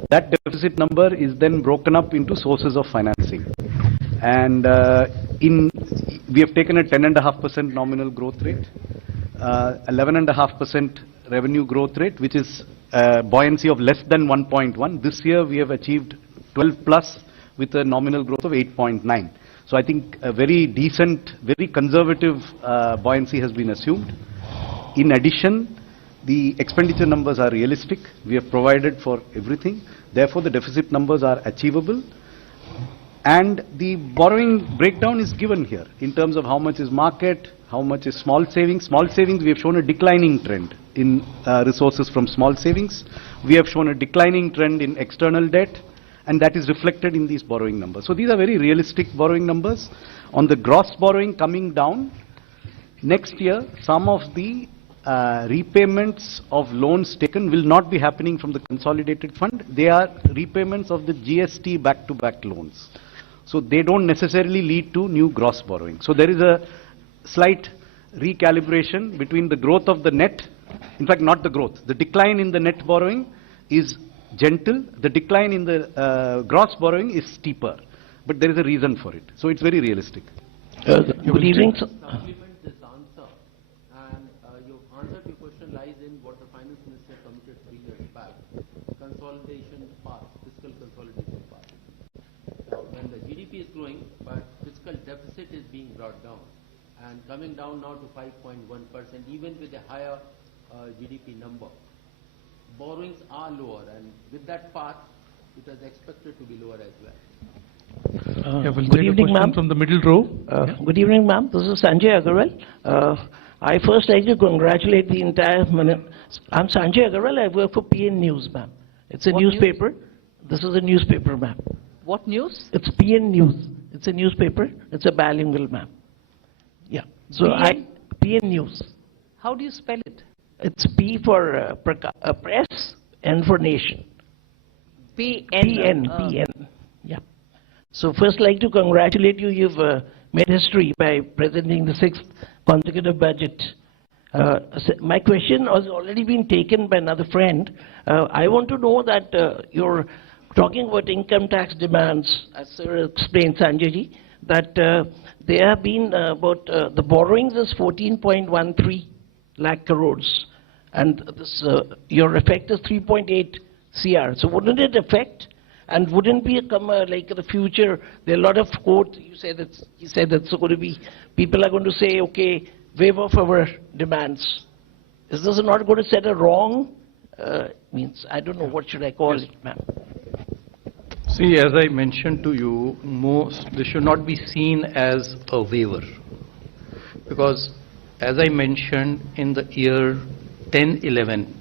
That deficit number is then broken up into sources of financing. And we have taken a 10.5% nominal growth rate, 11.5% revenue growth rate, which is buoyancy of less than 1.1. This year we have achieved 12 plus with a nominal growth of 8.9. So I think a very decent, very conservative buoyancy has been assumed. In addition, the expenditure numbers are realistic. We have provided for everything. Therefore, the deficit numbers are achievable. And the borrowing breakdown is given here in terms of how much is market, how much is small savings. Small savings, we have shown a declining trend in resources from small savings. We have shown a declining trend in external debt, and that is reflected in these borrowing numbers. So these are very realistic borrowing numbers. On the gross borrowing coming down, next year, some of the repayments of loans taken will not be happening from the consolidated fund. They are repayments of the GST back-to-back loans. So they don't necessarily lead to new gross borrowing. So there is a slight recalibration between the growth of the net, in fact not the growth, the decline in the net borrowing is gentle, the decline in the gross borrowing is steeper, but there is a reason for it. So it's very realistic. Good evening. Supplement this answer, and your answer to your question lies in what the Finance Minister committed 3 years back, consolidation path, fiscal consolidation path. When the GDP is growing, but fiscal deficit is being brought down and coming down now to 5.1%, even with a higher GDP number. Borrowings are lower, and with that path, it is expected to be lower as well. Yeah, we'll good take evening, a question ma'am. from the middle row. Good evening, ma'am. This is Sanjay Agarwal. I first like to congratulate the entire... I'm Sanjay Agarwal. I work for PN News, ma'am. It's a newspaper. This is a newspaper, ma'am. What news? It's PN News. It's a newspaper. It's a bilingual, ma'am. Yeah. So PN News. How do you spell it? It's P for press, N for nation. PN. Yeah. So first, like to congratulate you. You've made history by presenting the 6th consecutive budget. My question has already been taken by another friend. I want to know that you're talking about income tax demands, as Sir explained, Sanjay, that there have been about the borrowings is 14.13 lakh crores, and this your effect is 3.8 CR. So wouldn't it affect? And wouldn't be like the future? There are a lot of quotes. You said that's going to be people are going to say, okay, waive off our demands. Is this not going to set a wrong? Means I don't know what should I call it, ma'am. See, as I mentioned to you, this should not be seen as a waiver, because as I mentioned, in the year 10-11,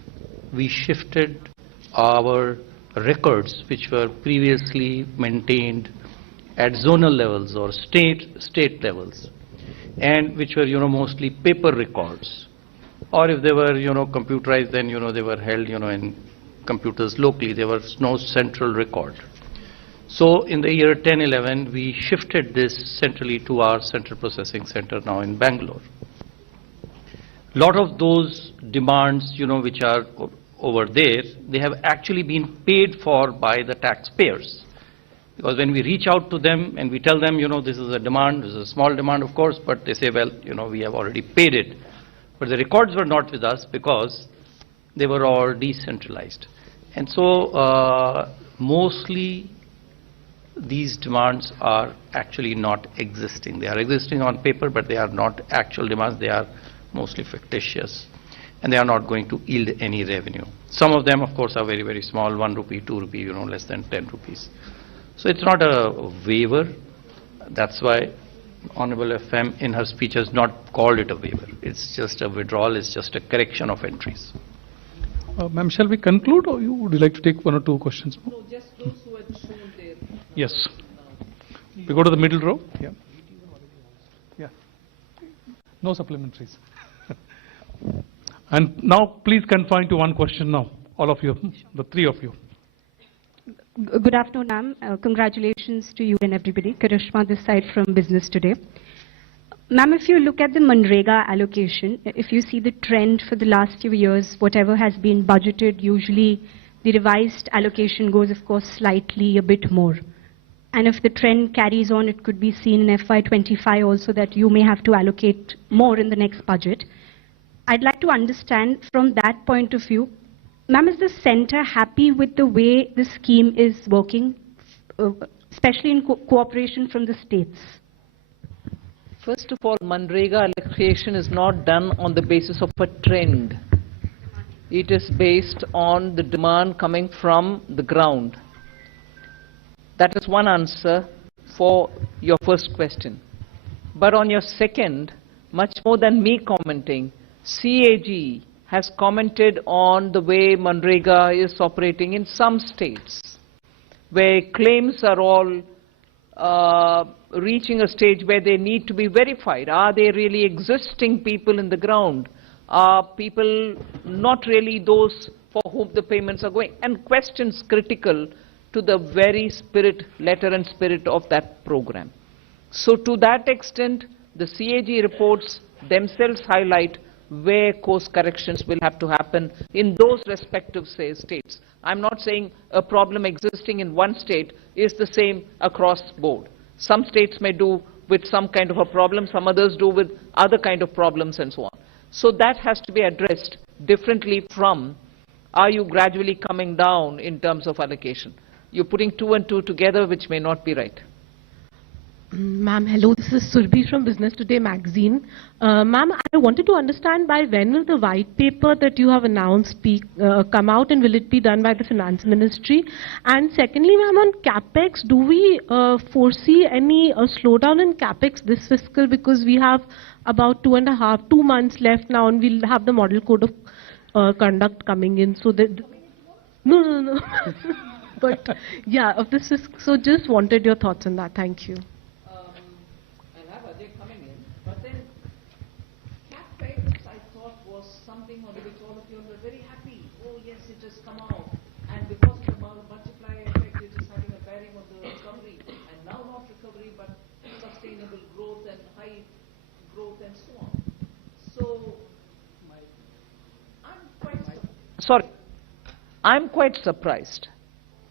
we shifted our records which were previously maintained at zonal levels or state levels, and which were mostly paper records, or if they were computerized, then they were held in computers locally. There was no central record. So in the year 10-11, we shifted this centrally to our central processing center now in Bangalore. Lot of those demands which are over there, they have actually been paid for by the taxpayers. Because when we reach out to them and we tell them, this is a demand, this is a small demand, of course, but they say, well, we have already paid it. But the records were not with us because they were all decentralized. And so mostly these demands are actually not existing. They are existing on paper, but they are not actual demands. They are mostly fictitious, and they are not going to yield any revenue. Some of them, of course, are very, very small, 1 rupee, 2 rupee, less than 10 rupees. So it's not a waiver. That's why Honorable FM in her speech has not called it a waiver. It's just a withdrawal, it's just a correction of entries. Ma'am, shall we conclude, or would you like to take 1 or 2 questions more? No, just those who had shown their... Yes. We go to the middle row. Yeah. Yeah. No supplementaries. And now, please confine to 1 question now, all of you, the 3 of you. Good afternoon, ma'am. Congratulations to you and everybody. Karishma this side from Business Today. Ma'am, if you look at the Manrega allocation, if you see the trend for the last few years, whatever has been budgeted, usually the revised allocation goes, of course, slightly a bit more. And if the trend carries on, it could be seen in FY25 also that you may have to allocate more in the next budget. I'd like to understand from that point of view, ma'am, is the center happy with the way the scheme is working, especially in cooperation from the states? First of all, Manrega allocation is not done on the basis of a trend. It is based on the demand coming from the ground. That is one answer for your first question. But on your second, much more than me commenting, CAG has commented on the way Manrega is operating in some states, where claims are all reaching a stage where they need to be verified. Are they really existing people in the ground? Are people not really those for whom the payments are going? And questions critical to the very spirit, letter and spirit of that program. So to that extent, the CAG reports themselves highlight where course corrections will have to happen in those respective states. I'm not saying a problem existing in one state is the same across board. Some states may do with some kind of a problem, some others do with other kind of problems and so on. So that has to be addressed differently from, are you gradually coming down in terms of allocation? You're putting 2 and 2 together, which may not be right. Ma'am, hello, this is Surbhi from Business Today magazine. Ma'am, I wanted to understand by when will the white paper that you have announced come out, and will it be done by the Finance Ministry? And secondly, ma'am, on CapEx, do we foresee any slowdown in CapEx this fiscal, because we have about 2 months left now, and we'll have the Model Code of Conduct coming in, so that... No. But yeah, of this is, so just wanted your thoughts on that. Thank you. But then CapEx, I thought, was something on which all of come out, and because of the multiplier effect, it is having a bearing on the recovery, and now not recovery, but sustainable growth and high growth and so on. So, I'm quite surprised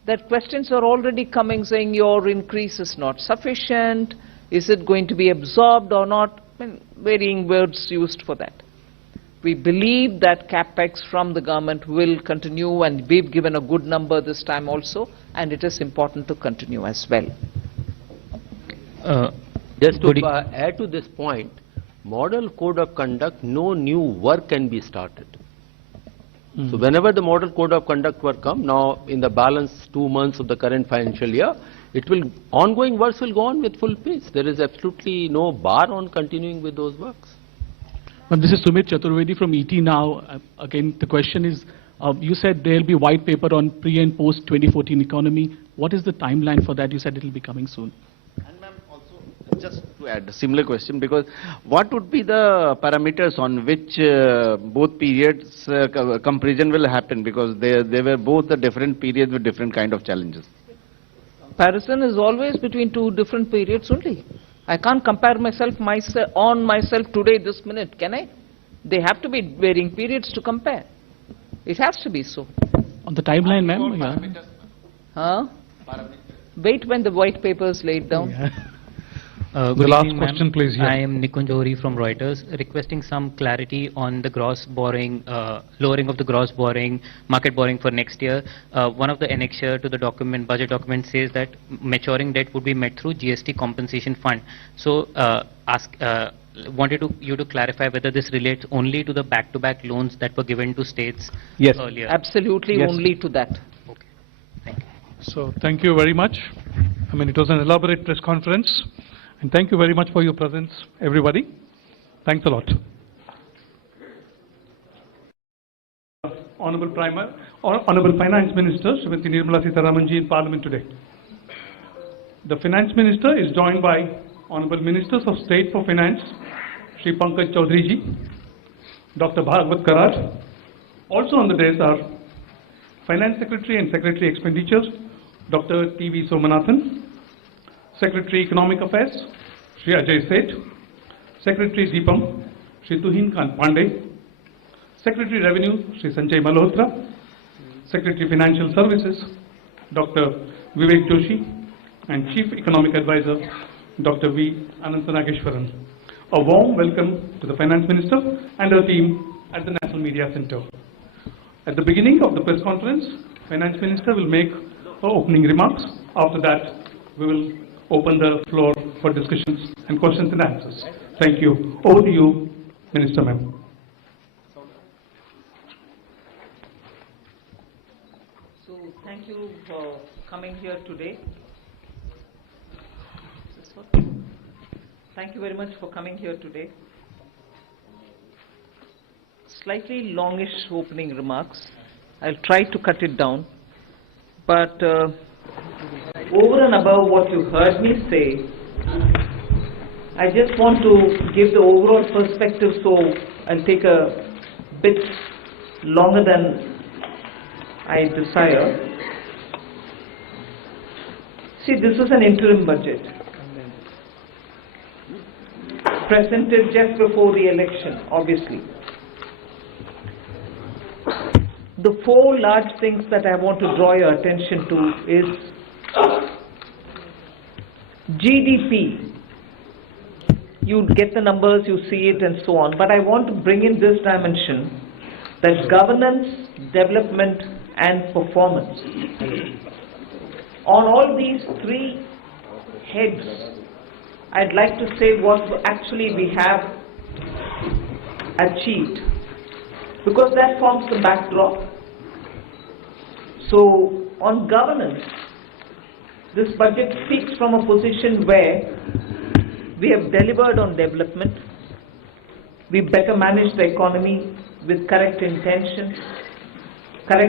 that questions are already coming saying your increase is not sufficient, is it going to be absorbed or not? I mean, varying words used for that. We believe that capex from the government will continue, and we've given a good number this time also, and it is important to continue as well. Just to add to this point, model code of conduct, no new work can be started. So whenever the model code of conduct work come, now in the balance 2 months of the current financial year, ongoing works will go on with full pace. There is absolutely no bar on continuing with those works. This is Sumit Chaturvedi from ET Now. Again, the question is, you said there will be white paper on pre and post 2014 economy. What is the timeline for that? You said it will be coming soon. Just to add a similar question, because what would be the parameters on which both periods comparison will happen, because they were both the different periods with different kind of challenges. Comparison is always between two different periods only. I can't compare myself today, this minute, can I? They have to be varying periods to compare. It has to be so. On the timeline, ma'am? Yeah. Huh? Wait when the white paper is laid down. Yeah. The last question, please. I am Nikunj Ohri from Reuters, requesting some clarity on the gross borrowing, lowering of the gross borrowing, market borrowing for next year. One of the annexure to the document, budget document, says that maturing debt would be met through GST compensation fund. So, wanted you to clarify whether this relates only to the back-to-back loans that were given to states earlier. Absolutely, only to that. Okay, thank you. So, thank you very much. I mean, it was an elaborate press conference. And thank you very much for your presence, everybody. Thanks a lot. Honorable Finance Minister, Srimati Dinamalar Sitharaman in Parliament today. The Finance Minister is joined by Honorable Ministers of State for Finance, Shri Pankaj Chaudhary ji, Dr. Bhagwat Karaj. Also on the dais are Finance Secretary and Secretary Expenditures, Dr. T.V. Somanathan, Secretary Economic Affairs, Shri Ajay Seth, Secretary Deepam, Shri Tuhin Khan Pandey, Secretary Revenue, Shri Sanjay Malhotra, Secretary Financial Services, Dr. Vivek Joshi, and Chief Economic Advisor, Dr. V. Anantanageshwaran. A warm welcome to the Finance Minister and her team at the National Media Center. At the beginning of the press conference, Finance Minister will make her opening remarks. After that, we will open the floor for discussions and questions and answers. Thank you. Over to you, Minister Ma'am. So thank you for coming here today. Thank you very much for coming here today. Slightly longish opening remarks. I'll try to cut it down. But over and above what you heard me say, I just want to give the overall perspective, so I'll take a bit longer than I desire. See, this is an interim budget presented just before the election, obviously. The four large things that I want to draw your attention to is GDP. You get the numbers, you see it and so on, but I want to bring in this dimension, that governance, development and performance. On all these three heads, I'd like to say what actually we have achieved, because that forms the backdrop. So, on governance, this budget speaks from a position where we have delivered on development, we better manage the economy with correct intention,